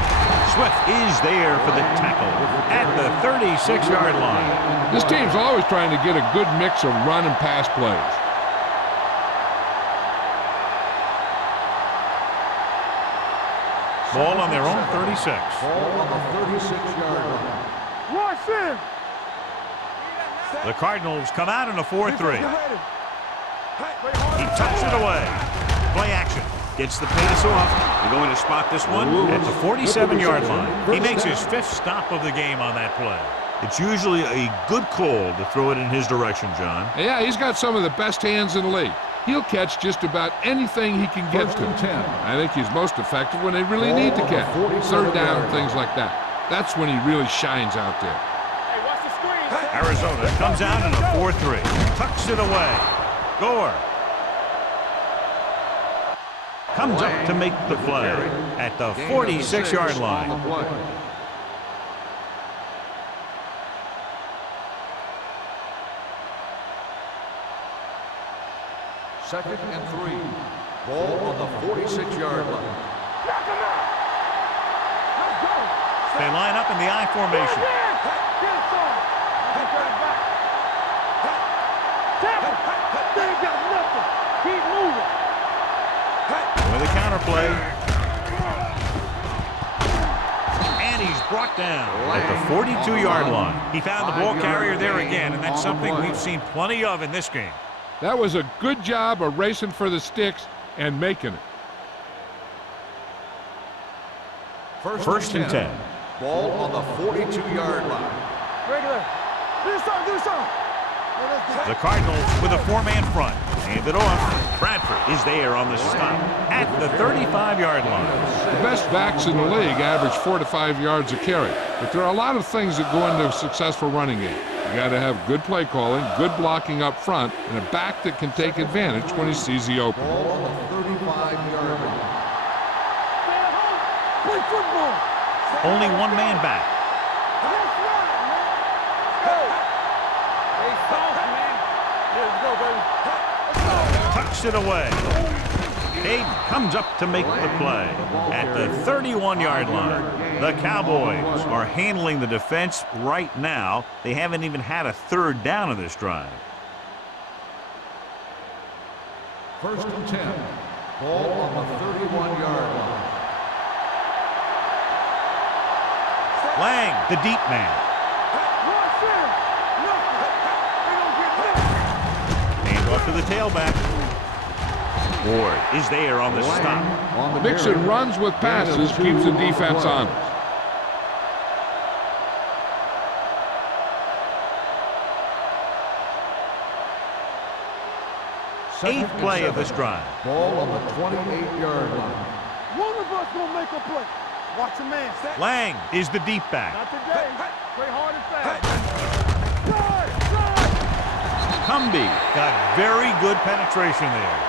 Swift is there for the tackle at the 36-yard line. This team's always trying to get a good mix of run and pass plays. Ball on their own 36. Ball on the 36-yard line. Rush in. The Cardinals come out in a 4-3. Get ready. He tucks it away. Play action. Gets the pass off. They're going to spot this one at the 47-yard line. He makes his 5th stop of the game on that play. It's usually a good call to throw it in his direction, John. Yeah, he's got some of the best hands in the league. He'll catch just about anything he can get First to. and 10. I think he's most effective when they really need to catch. Third down, things like that. That's when he really shines out there. Hey, watch the screen. Arizona comes out in a 4-3. Tucks it away. Gore comes up to make the play at the 46-yard line. Second and 3. Ball on the 46-yard line. Knock him out. Let's go. They line up in the I formation. Get it, son. Let's get it back. Tap him. They ain't got nothing. Keep moving. With a counterplay. And he's brought down at the 42-yard line. He found the ball carrier there again, and that's something we've seen plenty of in this game. That was a good job of racing for the sticks and making it. First and 10. Ball on the 42-yard line. Regular. Do something. The Cardinals with a 4-man front. Hand it off. Bradford is there on the stop at the 35-yard line. The best backs in the league average 4 to 5 yards a carry. But there are a lot of things that go into a successful running game. You got to have good play calling, good blocking up front, and a back that can take advantage when he sees the open. Ball on the 35-yard line. Play football. Only one man back. Let's run, man. Go. Hey, soft, man. Let's go, baby. Let's go. Tucks it away. Hayden comes up to make the play at the 31-yard line. The Cowboys are handling the defense right now. They haven't even had a third down of this drive. First and 10. Ball on the 31-yard line. Lang, the deep man. Rush in. Nothing. They don't get nothing. Hand off to the tailback. Ward is there on the stop. Mixing runs with passes keeps the defense honest. Second 8th play and of this 7. drive. Ball on the 28-yard line. One of us gonna make a play. Watch a man. Lang is the deep back. Not today. Play hard and fast. Drive. Cumby got very good penetration there.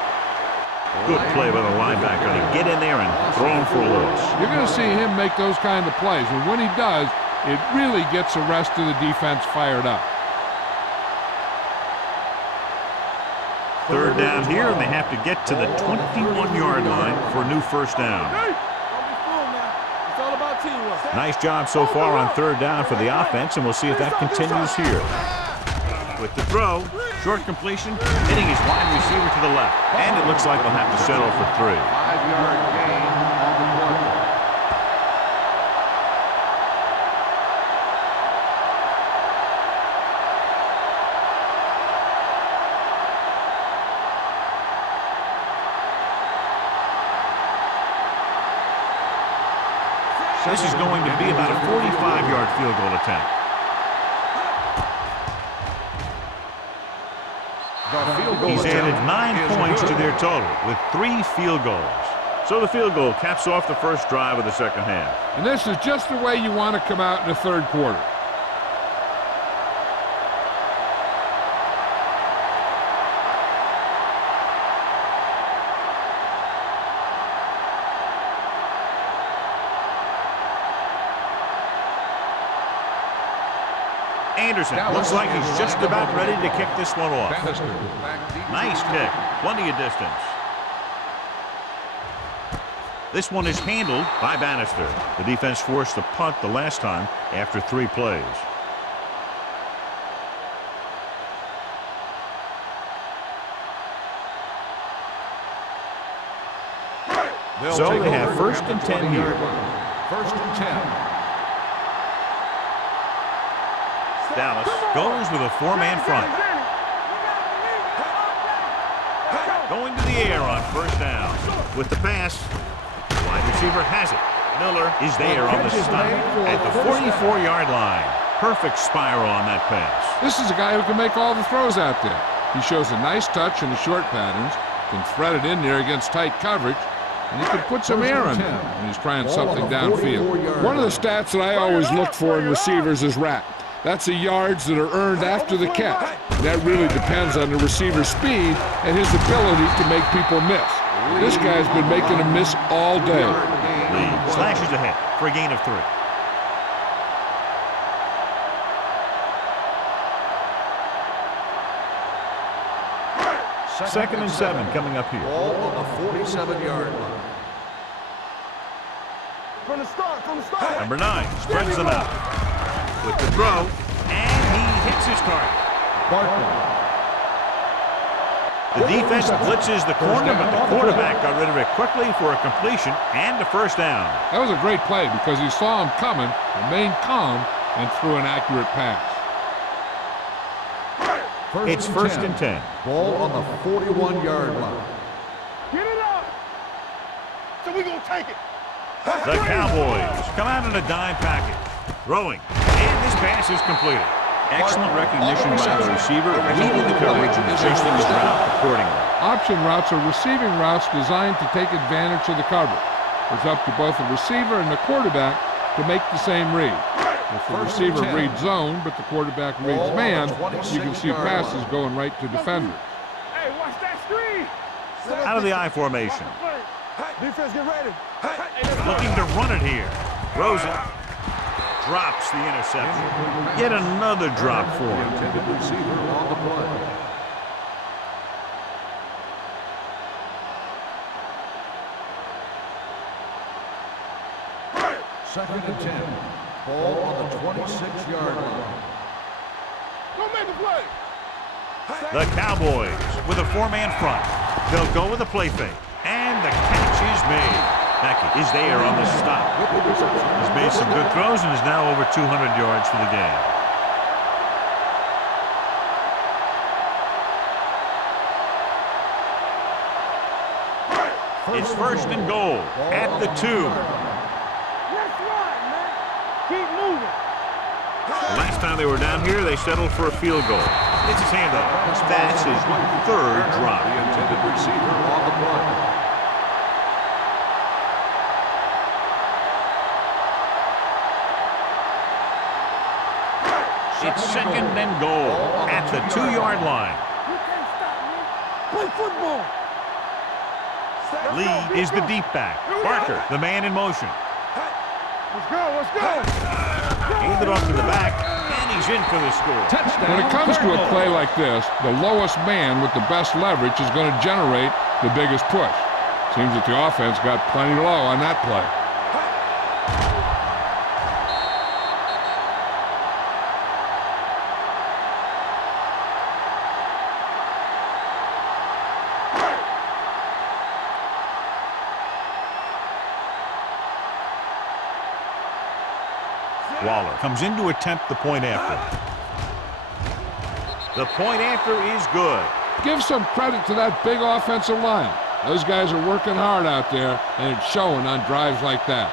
Good play by the linebacker to get in there and throw him for a loss. You're going to see him make those kind of plays, and when he does, it really gets the rest of the defense fired up. Third down here, and they have to get to the 21-yard line for a new first down. Don't be fooled now. It's all about teamwork. Nice job so far on third down for the offense, and we'll see if that continues here. With the throw, short completion, hitting his wide receiver to the left. And it looks like they'll have to settle for 3. 5-yard gain on the play. This is going to be about a 45-yard field goal attempt. He's added 9 points to their total with 3 field goals. So the field goal caps off the first drive of the second half. And this is just the way you want to come out in the third quarter. Anderson looks like he's just about ready to kick this one off. Nice kick. Plenty of distance. This one is handled by Bannister. The defense forced the punt the last time after 3 plays. So they have first and 10 here. First and 10. Dallas goes with a 4-man front. Going to the air on first down. With the pass, wide receiver has it. Miller is there on the stop at the 44-yard line. Perfect spiral on that pass. This is a guy who can make all the throws out there. He shows a nice touch in the short patterns, can thread it in there against tight coverage, and he can put some air in there when he's trying something downfield. One of the stats that I always look for in receivers is RAP. That's the yards that are earned after the catch. That really depends on the receiver's speed and his ability to make people miss. This guy's been making them miss all day. Lee slashes ahead for a gain of 3. Second and 7 coming up here. Ball on the 47-yard line. From the start. Number 9 spreads them out. With the throw, and he hits his target. The defense blitzes the corner, but the quarterback got rid of it quickly for a completion and a first down. That was a great play because he saw him coming, remained calm, and threw an accurate pass. It's first and 10. Ball on the 41-yard line. Get it up. So we're going to take it. The Cowboys come out in a dime package. Throwing, and this pass is completed. Excellent recognition by the receiver, reading the coverage and adjusting his route accordingly. Option routes are receiving routes designed to take advantage of the coverage. It's up to both the receiver and the quarterback to make the same read. If the receiver reads zone, but the quarterback reads man, you can see passes going right to defenders. Hey, watch that screen. Out of the I formation. Defense, get ready. Looking to run it here. Throws it. Drops the interception. Yet another drop for him. Intended receiver on the play. Second and 10. Ball on the 26-yard line. Don't make the play. The Cowboys with a 4-man front. They'll go with a play fake. And the catch is made. Beckett is there on the stop. He's made some good throws and is now over 200 yards for the game. It's first and goal at the 2. Let's run, man. Keep moving. The last time they were down here, they settled for a field goal. It's his handoff. That's his 3rd drop. The intended receiver on the play. It's second and goal at the 2-yard line. You can't stop me. Play football. Lee is the deep back. Barker, the man in motion. Let's go, let's go. Handed off to the back, and he's in for the score. When it comes to a play like this, the lowest man with the best leverage is going to generate the biggest push. Seems that the offense got plenty low on that play. Waller comes in to attempt the point after. The point after is good. Give some credit to that big offensive line. Those guys are working hard out there, and it's showing on drives like that.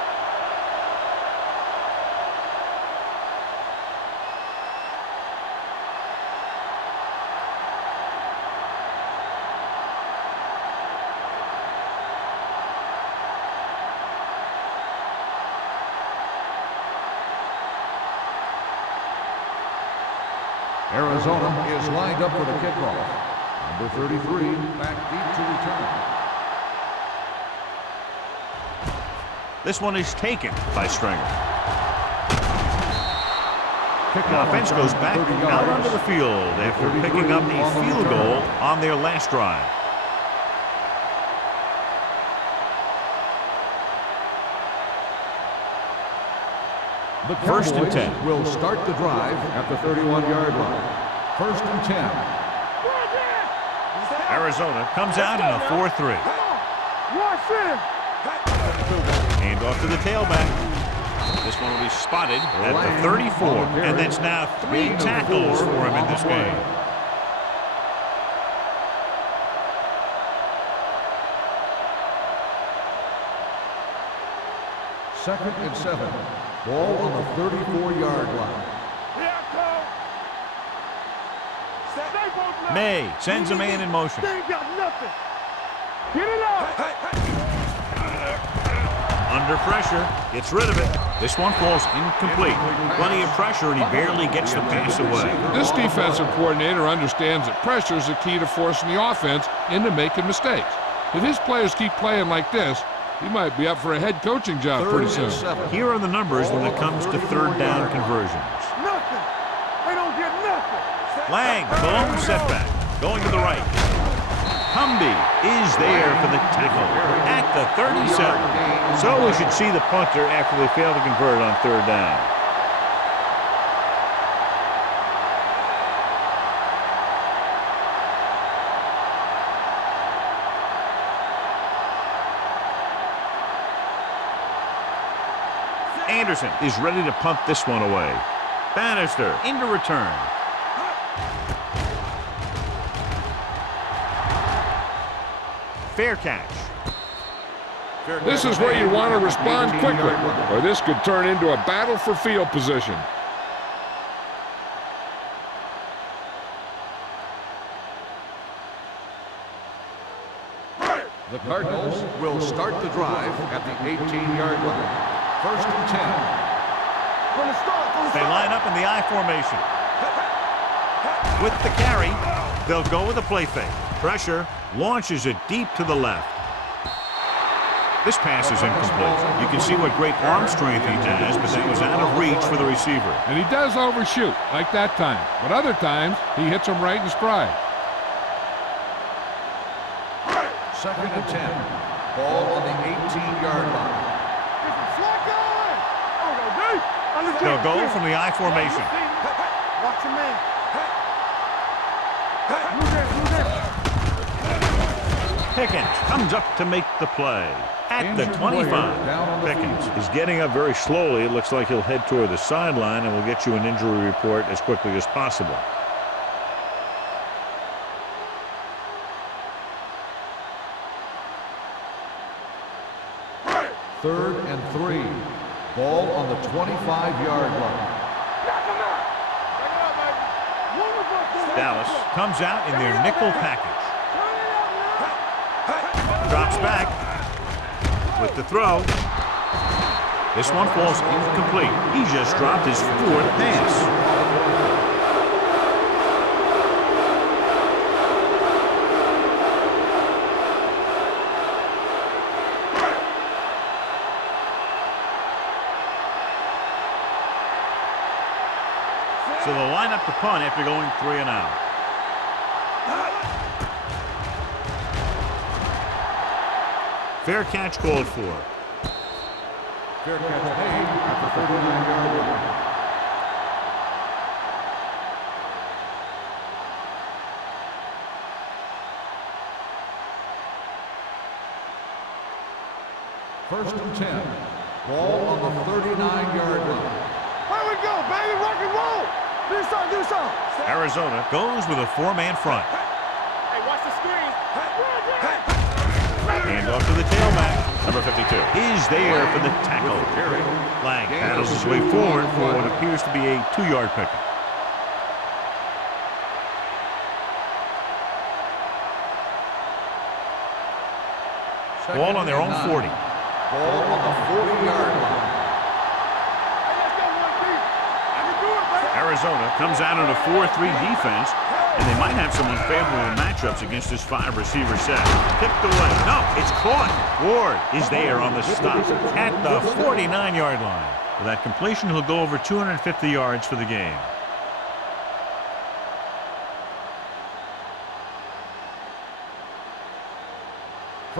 Arizona is lined up for the kickoff. Number 33, back deep to return. This one is taken by Stringer. The offense goes back out onto the field after picking up a field goal on their last drive. The First and 10. Cowboys will start the drive at the 31-yard line. First and 10. Arizona comes out in a 4-3. Watch him. Hand off to the tailback. This one will be spotted at the 34, and that's now 3 tackles for him in this game. Second and 7. Ball on the 34-yard line. May sends a man in motion. They ain't got nothing. Get it out. Under pressure, gets rid of it. This one falls incomplete. Plenty of pressure, and he barely gets the pass away. This defensive coordinator understands that pressure is the key to forcing the offense into making mistakes. If his players keep playing like this, he might be up for a head coaching job pretty soon. Here are the numbers when it comes to third down conversions. Nothing. They don't get nothing. Lang, the lone setback, going to the right. Humby is there for the tackle at the 37. So we should see the punter after they fail to convert on third down. Anderson is ready to punt this one away. Bannister into return. Fair catch. This is where you want to respond quickly, or this could turn into a battle for field position. The Cardinals will start the drive at the 18-yard line. First and 10. They line up in the I formation. With the carry, they'll go with a play fake. Pressure, launches it deep to the left. This pass is incomplete. You can see what great arm strength he has, but that was out of reach for the receiver. And he does overshoot, like that time. But other times, he hits him right in stride. Second and 10. Ball on the 18-yard line. They'll go from the I formation. Watch him, man. Pickens comes up to make the play at the 25. Pickens is getting up very slowly. It looks like he'll head toward the sideline, and we'll get you an injury report as quickly as possible. Third and 3. Ball on the 25-yard line. Dallas comes out in their nickel package. Drops back with the throw. This one falls incomplete. He just dropped his 4th pass. So they'll line up the punt after going 3 and out. Fair catch called for. Fair catch made at the 39-yard line. First and 10. Ball on the 39-yard line. Here we go, baby. Rock and roll. Do something. Arizona goes with a 4-man front. Hey, watch the screen. Hand off to the tailback. Number 52 is there for the tackle. Lang battles his way forward for what appears to be a 2-yard pickup. Ball on their own 40. Ball on the 40-yard line. Arizona comes out in a 4-3 defense, and they might have some unfavorable matchups against this 5-receiver set. Tipped away. No, it's caught. Ward is there on the stop at the 49-yard line. With that completion, he'll go over 250 yards for the game.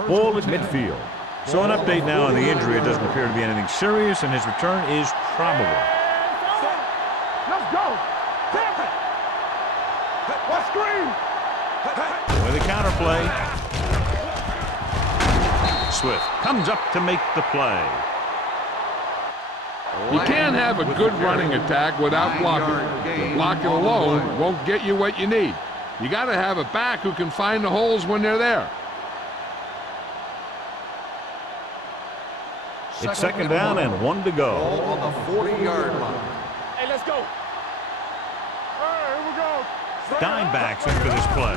Ball at midfield. So an update now on the injury. It doesn't appear to be anything serious, and his return is probable. Let's go. What screen? With a counterplay. Swift comes up to make the play. You can't have a good running attack without blocking. The blocking alone won't get you what you need. You got to have a back who can find the holes when they're there. It's second down and 1 to go. Ball on the 40-yard line. Hey, let's go. All right, here we go. Dime backs in for this play.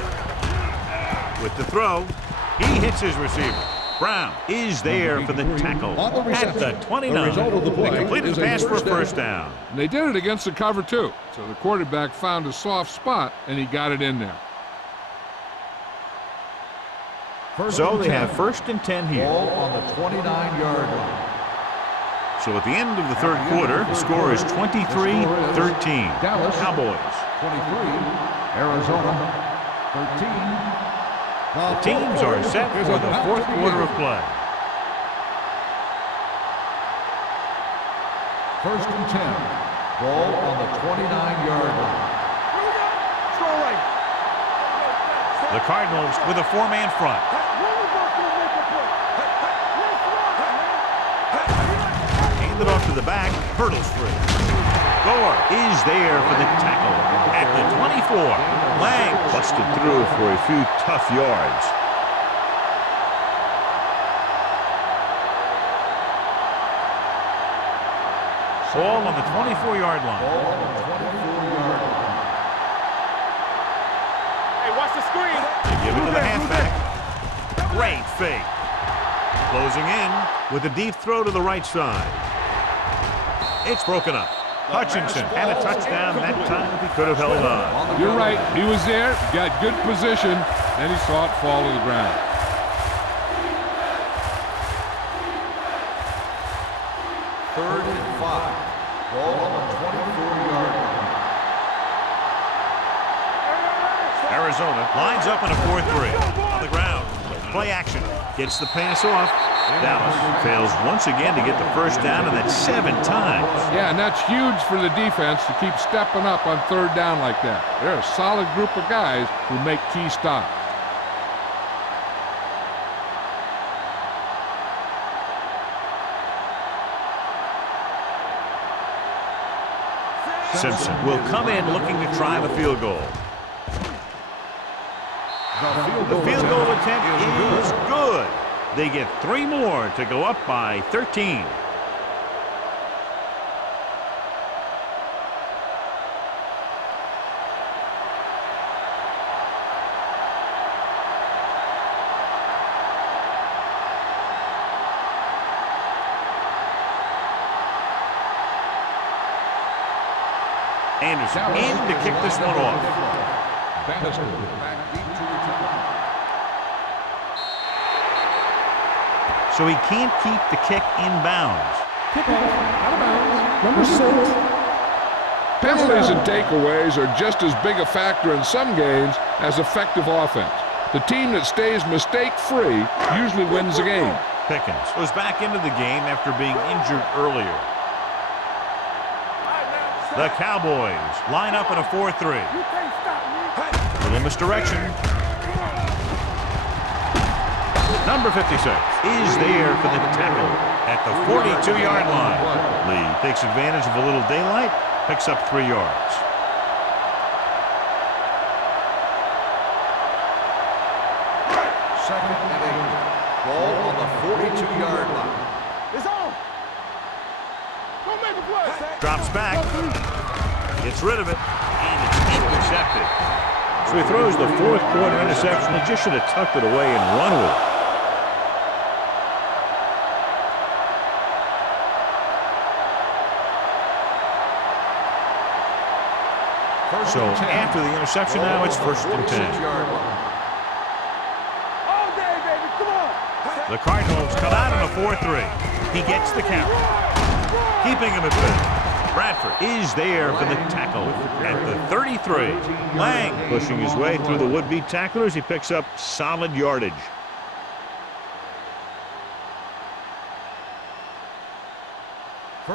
With the throw, he hits his receiver. Brown is there for the tackle at the 29. They completed the pass for a first down. And they did it against the cover, too. So the quarterback found a soft spot, and he got it in there. So they have first and 10 here. Ball on the 29-yard line. So at the end of the third quarter, the score is 23-13. Dallas. Cowboys. 23. Arizona. 13. The teams are set for the fourth quarter of play. First and 10. Ball on the 29-yard line. Score right. The Cardinals with a 4-man front. Handed off to the back, hurdles free. Gore is there for the tackle at the 24. Lang busted through for a few tough yards. Ball on the 24-yard line. Ball on the 24-yard line. Hey, watch the screen. They give it to the halfback. Great fake. Closing in with a deep throw to the right side. It's broken up. Hutchinson had a touchdown that time if he could have held on. You're right. He was there, got good position, then he saw it fall to the ground. Third and 5. Ball on the 24-yard line. Arizona lines up in a 4-3 on the ground. Play action. Gets the pass off. Dallas fails once again to get the first down, and that's 7 times. Yeah, and that's huge for the defense to keep stepping up on third down like that. They're a solid group of guys who make key stops. Simpson will come in looking to try the field goal. The field goal attempt is good. They get 3 more to go up by 13. Anderson in to kick this one off. Bannister back deep to return. So he can't keep the kick in bounds. Kickoff out of bounds. Number 6. Penalties and takeaways are just as big a factor in some games as effective offense. The team that stays mistake-free usually wins the game. Pickens goes back into the game after being injured earlier. The Cowboys line up in a 4-3. Little misdirection. Number 56 is there for the tackle at the 42-yard line. Lee takes advantage of a little daylight, picks up 3 yards. Second and 8. Ball on the 42-yard line. It's on. Don't make a play. Drops back. Gets rid of it. And it's intercepted. So he throws the fourth quarter interception. He just should have tucked it away and run with it. So after the interception now, it's 1st and 10. All day, baby. Come on. The Cardinals come out in a 4-3. He gets the count. Keeping him at bay. Bradford is there for the tackle at the 33. Lang pushing his way through the would-be tacklers. He picks up solid yardage.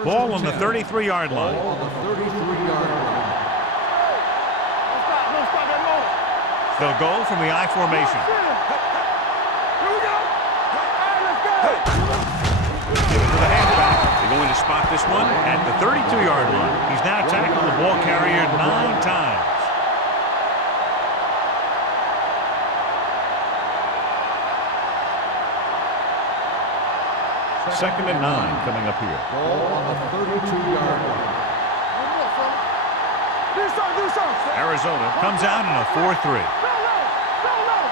Ball on the 33-yard line. Ball on the 33-yard line. Don't stop that motor. They'll go from the I formation. Here we go. All right, let's go. Give it to the halfback. They're going to spot this one at the 32-yard line. He's now tackled the ball carrier 9 times. Second and 9 coming up here. Ball on the 32-yard line. Do something. Arizona comes out in a 4-3. Go low.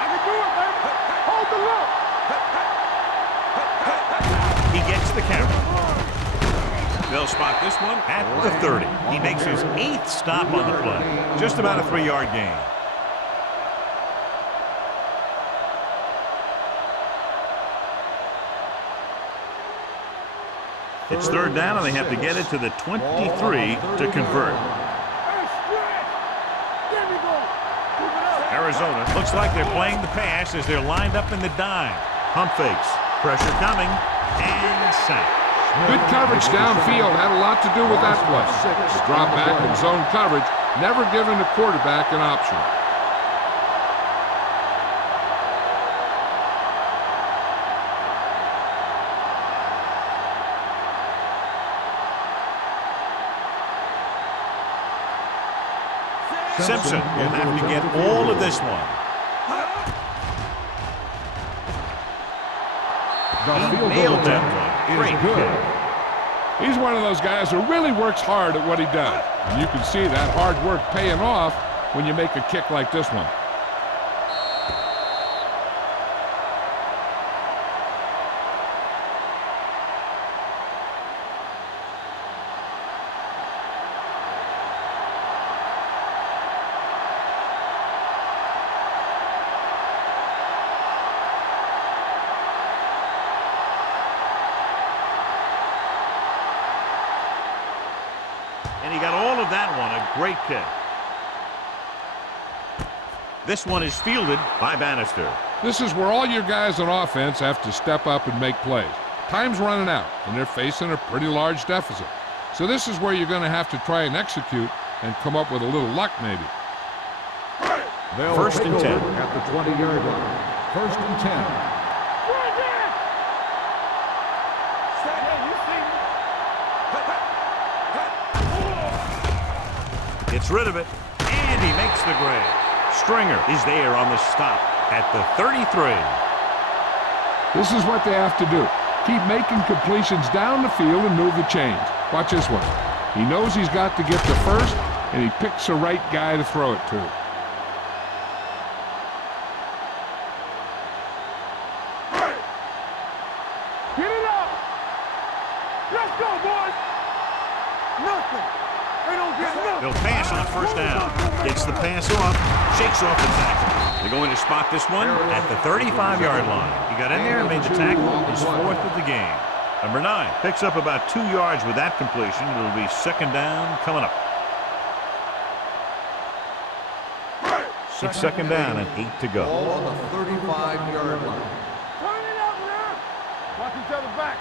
I can do it, baby. Hold the look. He gets the count. They'll spot this one at the 30. He makes his 8th stop on the play. Just about a 3-yard gain. It's 3rd down, and they have to get it to the 23 to convert. Arizona looks like they're playing the pass as they're lined up in the dime. Pump fakes. Pressure coming. And sack. Good coverage downfield had a lot to do with that play. The drop back and zone coverage, never giving the quarterback an option. Simpson will have to get all of this one. He nailed that one. Great kick. He's one of those guys who really works hard at what he does. And you can see that hard work paying off when you make a kick like this one. And he got all of that one. A great kick. This one is fielded by Bannister. This is where all your guys on offense have to step up and make plays. Time's running out, and they're facing a pretty large deficit. So this is where you're going to have to try and execute and come up with a little luck maybe. They'll 1st and 10 at the 20-yard line. 1st and 10. Gets rid of it, and he makes the grab. Stringer is there on the stop at the 33. This is what they have to do. Keep making completions down the field and move the chains. Watch this one. He knows he's got to get to first, and he picks the right guy to throw it to. Get it up. Let's go, boys. Nothing. They don't get nothing. They'll pass on 1st down. Gets the pass off, shakes off the tackle. They're going to spot this one at the 35-yard line. He got in there and made the tackle, his 4th of the game. Number 9 picks up about 2 yards with that completion. It'll be 2nd down coming up. It's second down and 8 to go. Ball on the 35-yard line. Turn it up now. Watch each other back.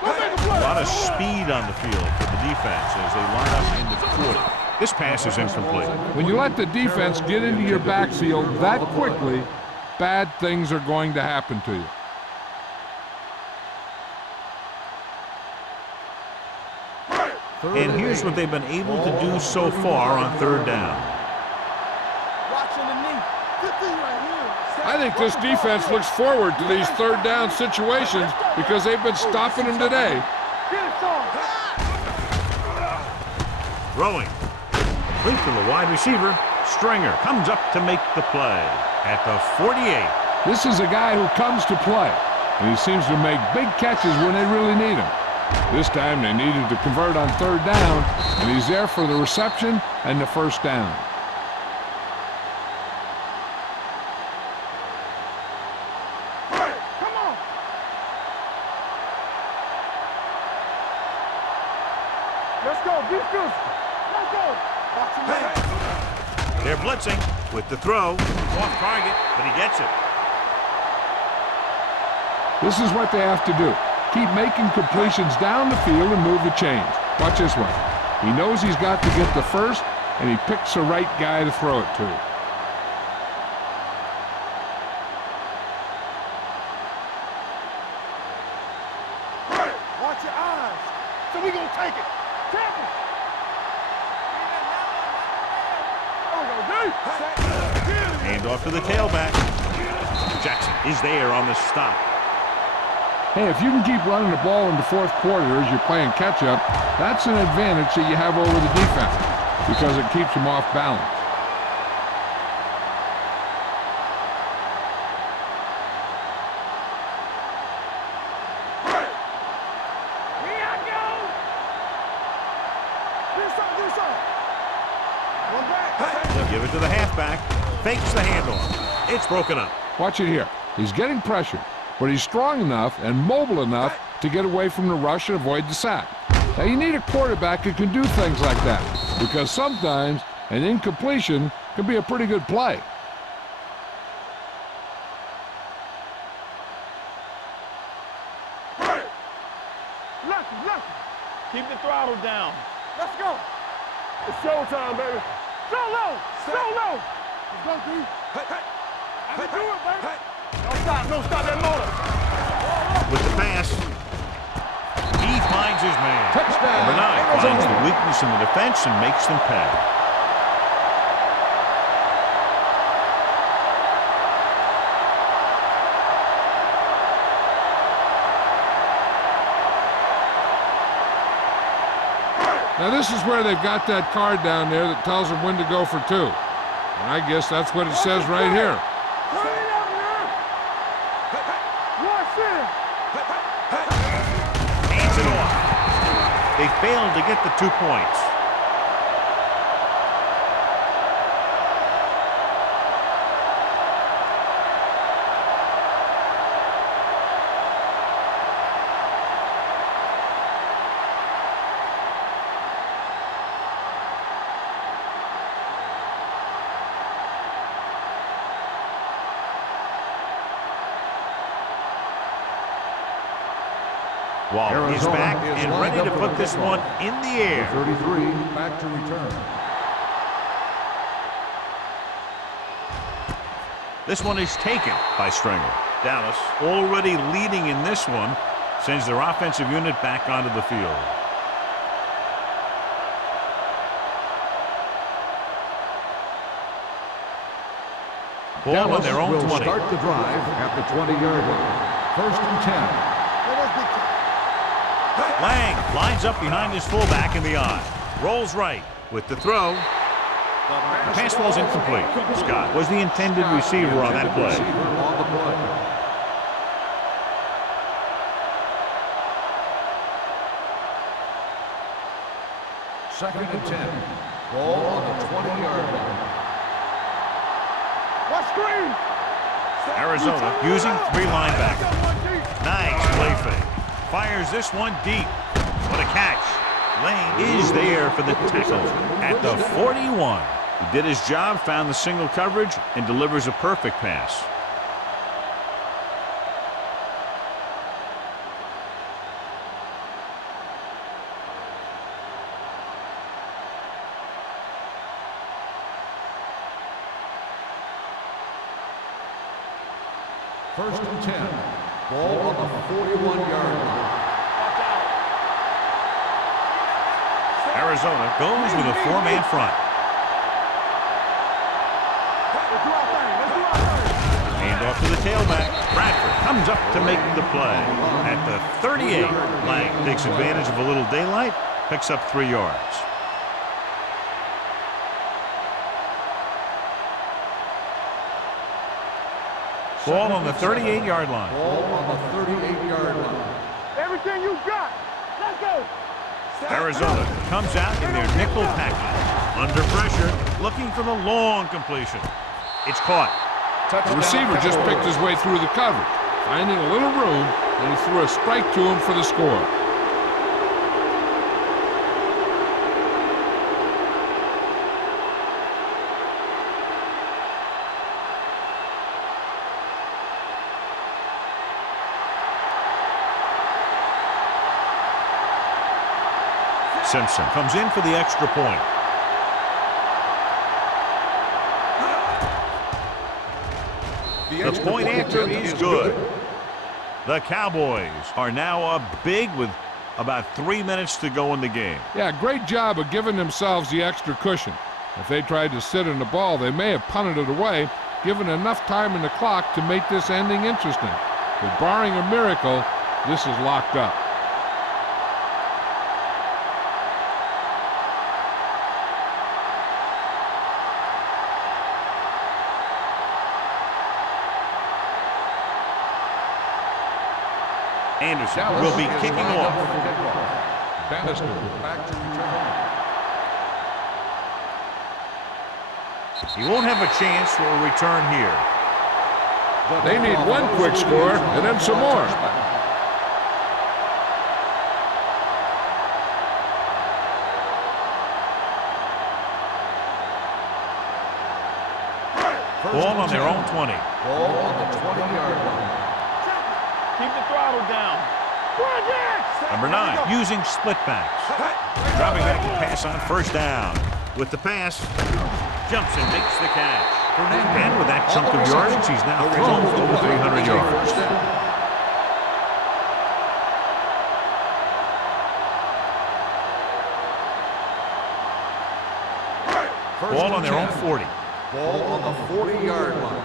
Go make a play. A lot of speed on the field for the defense as they line up in the quarter. This pass is incomplete. When you let the defense get into your backfield that quickly, bad things are going to happen to you. And here's what they've been able to do so far on third down. Watch underneath. Good thing right here. I think this defense looks forward to these third down situations because they've been stopping them today. Get it, Sean. Throwing. Complete to the wide receiver. Stringer comes up to make the play at the 48. This is a guy who comes to play, and he seems to make big catches when they really need him. This time they needed to convert on third down, and he's there for the reception and the first down. Come on. Let's go. Be physical. Let's go. Watch him now. They're blitzing with the throw. Off target, but he gets it. This is what they have to do. Keep making completions down the field and move the chains. Watch this one. He knows he's got to get the first, and he picks the right guy to throw it to. Watch your eyes. So we gonna take it. Take it. Hand off to the tailback. Jackson is there on the stop. Hey, if you can keep running the ball in the fourth quarter as you're playing catch-up, that's an advantage that you have over the defense because it keeps them off balance. Here I go. This up. One back. They'll give it to the halfback. Fakes the handoff. It's broken up. Watch it here. He's getting pressured, but he's strong enough and mobile enough to get away from the rush and avoid the sack. Now, you need a quarterback who can do things like that because sometimes an incompletion can be a pretty good play. Lucky. Keep the throttle down. Let's go. It's showtime, baby. So low. Let's go, D. I can do it, baby. Don't stop that motor. With the pass, he finds his man. Touchdown, Number 9 Arizona. finds the weakness in the defense and makes them pay. Now, this is where they've got that card down there that tells them when to go for two. And I guess that's what it says right here. Turn it up now. Watch it. Hands it off. They failed to get the 2 points. Waller is Arizona back is and lined ready up to for put the this kickoff. one in the air. 33 back to return. This one is taken by Stringer. Dallas already leading in this one sends their offensive unit back onto the field. Ball on their own will 20. start the drive at the 20-yard line. First and 10. Lang lines up behind his fullback in the eye. Rolls right with the throw. The pass falls incomplete. Scott was the intended receiver on that play. Receiver on the play. Second and 10. Ball on the 20-yard line. Watch screen. Arizona using 3 linebackers. Nice play fake. Fires this one deep. What a catch. Lane is there for the tackle at the 41. He did his job, found the single coverage, and delivers a perfect pass. First and 10. Ball on the 41-yard line. Arizona goes with a four-man front. Hand off to the tailback. Bradford comes up to make the play. At the 38, Lang takes advantage of a little daylight, picks up 3 yards. Ball on the 38-yard line. Ball on the 38-yard line. Everything you got. Let's go. Arizona comes out in their nickel package. Under pressure, looking for the long completion. It's caught. The receiver just picked his way through the coverage, finding a little room, and he threw a strike to him for the score. Simpson comes in for the extra point. The point after is good. The Cowboys are now up big with about 3 minutes to go in the game. Yeah, great job of giving themselves the extra cushion. If they tried to sit in the ball, they may have punted it away, given enough time in the clock to make this ending interesting. But barring a miracle, this is locked up. Anderson will be kicking off. Bannister back to return. He won't have a chance for a return here. They need one quick score and then some more. Ball on their own 20. Ball on the 20-yard line. Keep the throttle down. Number 9 using split backs. Dropping back to pass on first down. With the pass, jumps and makes the catch. And with that chunk of yardage, he's now thrown for over 300 yards. Ball on their own 40. Ball on the 40-yard line.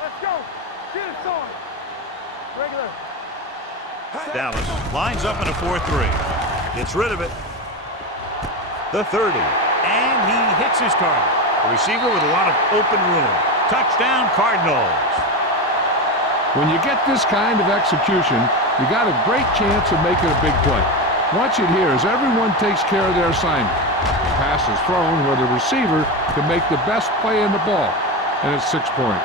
Let's go. Get it started. Regular. Dallas lines up in a 4-3. Gets rid of it. The 30. And he hits his target. The receiver with a lot of open room. Touchdown, Cardinals. When you get this kind of execution, you got a great chance of making a big play. Watch it here as everyone takes care of their assignment. The pass is thrown where the receiver can make the best play in the ball, and it's 6 points.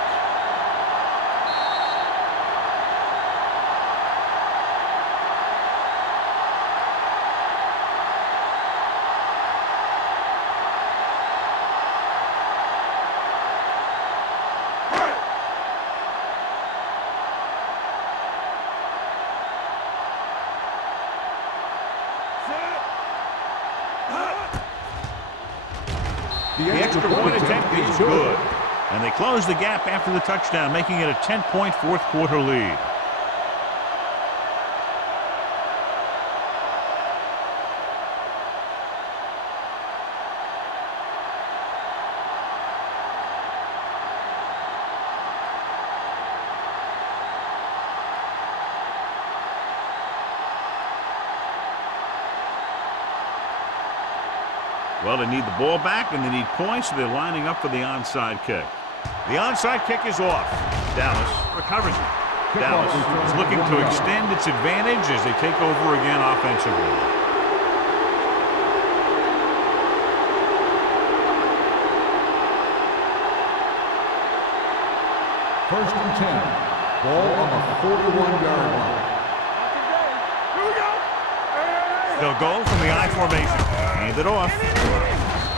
The extra point attempt is good. And they close the gap after the touchdown, making it a 10-point fourth-quarter lead. Well, they need the ball back, and they need points, so they're lining up for the onside kick. The onside kick is off. Dallas recovers it. Dallas is looking to extend its advantage as they take over again offensively. First and 10. Ball on the 41-yard line. They'll go from the I formation. Hand it off.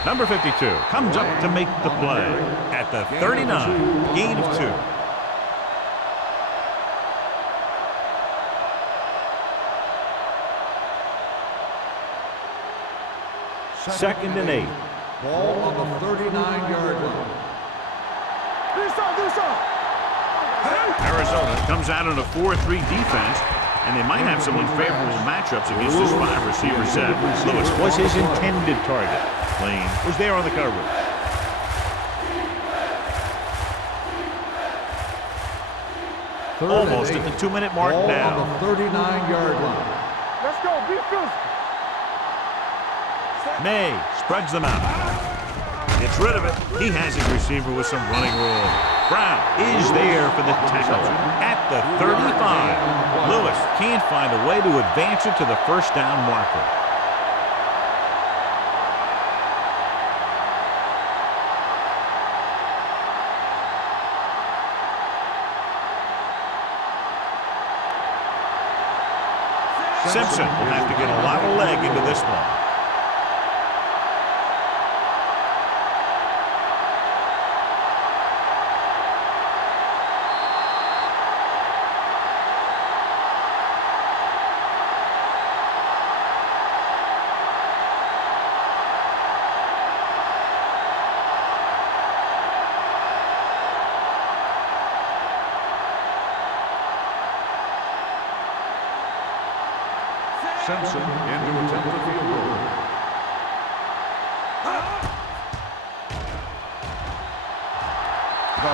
Number 52 comes up to make the play at the 39, gain of 2. Second and 8. Ball on the 39-yard line. Arizona comes out in a 4-3 defense, and they might have some unfavorable matchups against this 5-receiver set. Lewis was his intended target. Lane was there on the coverage. Almost at the 2-minute mark Ball now. on the 39-yard line. Let's go. Be physical. May spreads them out. Gets rid of it. He has his receiver with some running room. Brown is there for the tackle at the 35. Lewis can't find a way to advance it to the first down marker. Simpson will have to get a lot of leg into this one. Simpson into attempt a field goal.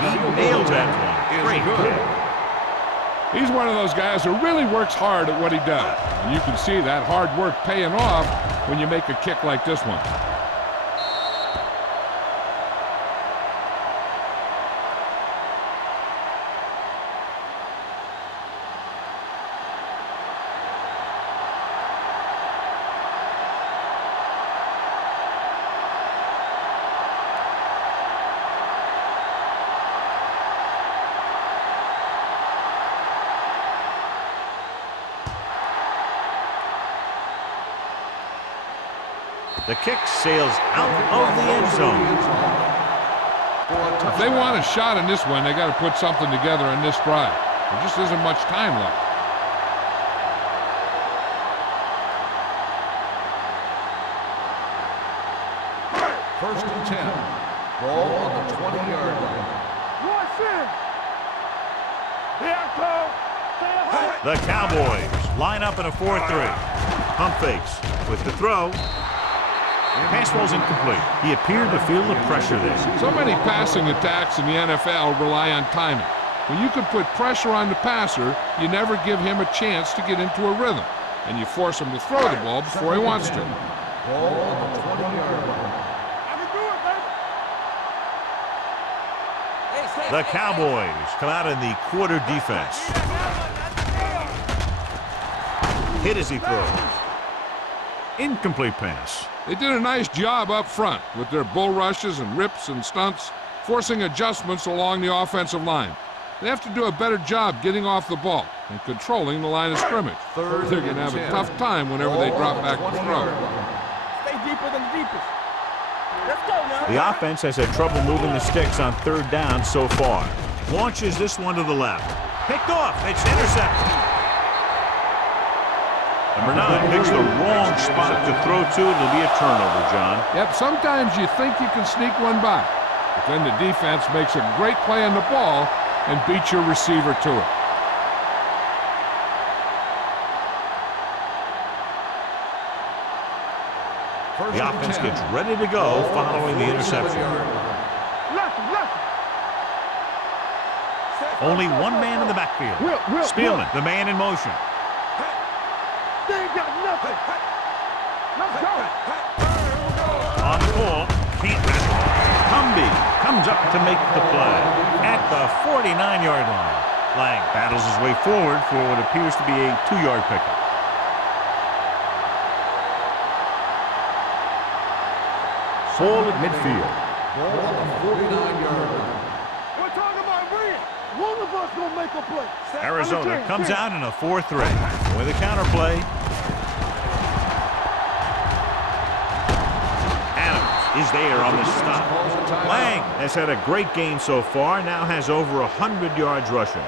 He nailed that one. Great hit. He's one of those guys who really works hard at what he does. And you can see that hard work paying off when you make a kick like this one. The kick sails out of the end zone. If they want a shot in this one, they got to put something together in this drive. There just isn't much time left. First and 10. Ball on the 20-yard line. The Cowboys line up in a 4-3. Pump fakes with the throw. Pass ball's incomplete. He appeared to feel the pressure there. So many passing attacks in the NFL rely on timing. When you can put pressure on the passer, you never give him a chance to get into a rhythm, and you force him to throw the ball before he wants to. Ball on the 20-yard line. The Cowboys come out in the quarter defense. Hit as he throws. Incomplete pass. They did a nice job up front with their bull rushes and rips and stunts, forcing adjustments along the offensive line. They have to do a better job getting off the ball and controlling the line of scrimmage. They're going to have a tough time whenever they drop back to throw. Stay deeper than the deepest. Let's go now. The offense has had trouble moving the sticks on third down so far. Launches this one to the left. Picked off. It's intercepted. Number 9 picks the wrong spot to throw to. It'll be a turnover, John. Yep, sometimes you think you can sneak one by, but then the defense makes a great play on the ball and beats your receiver to it. The offense gets ready to go following the interception. Only one man in the backfield. Spielman, the man in motion. They ain't got nothing. Let's go. On the ball, can't match it. Cumby comes up to make the play at the 49-yard line. Lang battles his way forward for what appears to be a 2-yard pickup. Ball at midfield. Ball on the 49-yard line. We're talking about Red. One of us gonna make a play. Arizona comes out in a 4-3 with a counter play. Adams is there on the stop. Lang has had a great game so far, now has over 100 yards rushing.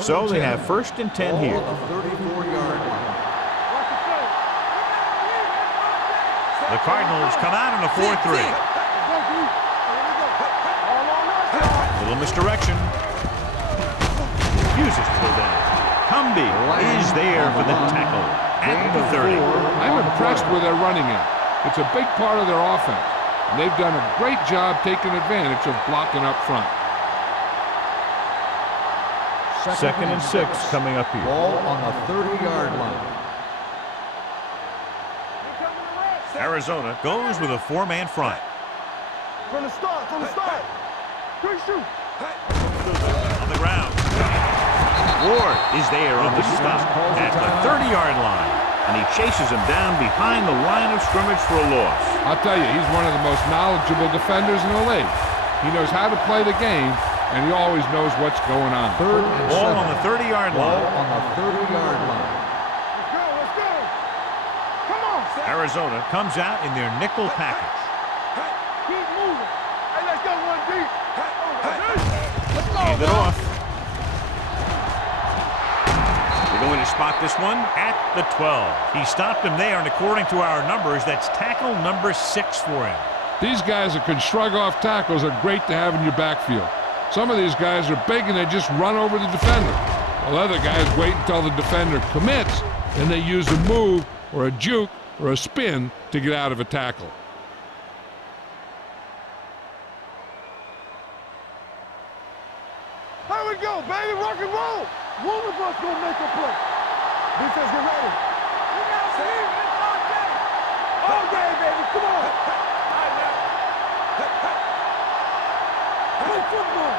So they have 1st and 10 here. Ball on the 34-yard line. The Cardinals come out in a 4-3. Little misdirection. Refuses to go down. Cumby is there for the tackle at the 30. I'm impressed with their running game. It's a big part of their offense. And they've done a great job taking advantage of blocking up front. 2nd and 6 coming up here. Ball on the 30-yard line. Arizona goes with a 4-man front. From the start, Good shoot. On the ground. Ward is there on the stop at the 30-yard line. And he chases him down behind the line of scrimmage for a loss. I'll tell you, he's one of the most knowledgeable defenders in the league. He knows how to play the game, and he always knows what's going on. 3rd and 7. Ball on the 30-yard line. Ball on the 30-yard line. Let's go. Come on. Arizona comes out in their nickel package. Keep moving. Hey, let's go one deep. Let's go, Hand it off. We're going to spot this one at the 12. He stopped him there, and according to our numbers, that's tackle number 6 for him. These guys that can shrug off tackles are great to have in your backfield. Some of these guys are big and they just run over the defender. While other guys wait until the defender commits, and they use a move or a juke or a spin to get out of a tackle. Here we go, baby. Rock and roll. One of us gonna make a play. Defense, get ready. You gotta believe it. It's all day. All day, baby. Come on. All right, now. Play football.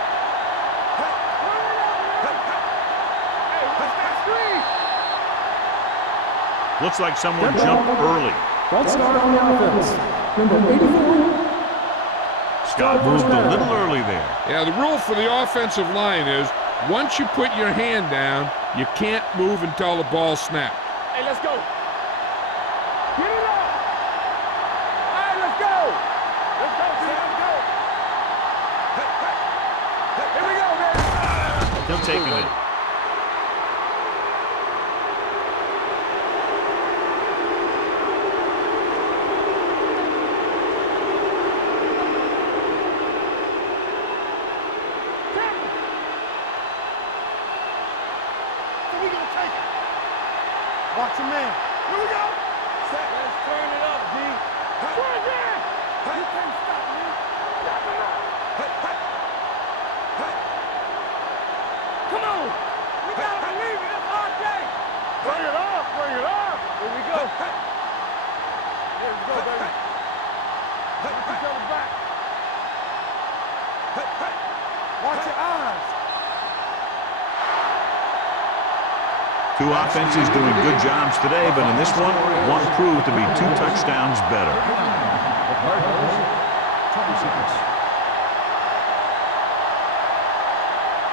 Hey, what's that screen? Looks like someone jumped early. Let's start on the offense. Number 84. Scott moved a little early there. Yeah, the rule for the offensive line is once you put your hand down, you can't move until the ball snaps. Hey, let's go. Get it up. All right, let's go. Let's go, Sam. Let's go. Here we go, man. He'll take him in. Watch your man. Here we go. Set. Let's turn it up, D. Turn it down. You can't stop me. Stop him up. Come on. We gotta believe it. It's our day. Bring it up. Bring it up. Here we go. Here we go, baby. Put each other back. Watch your eyes. Two offenses doing good jobs today, but in this one proved to be 2 touchdowns better. The Cardinals, 26.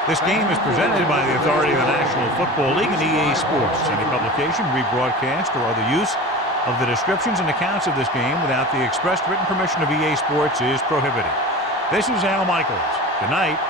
This game is presented by the authority of the National Football League and EA Sports. Any publication, rebroadcast, or other use of the descriptions and accounts of this game without the expressed written permission of EA Sports is prohibited. This is Al Michaels. Good night.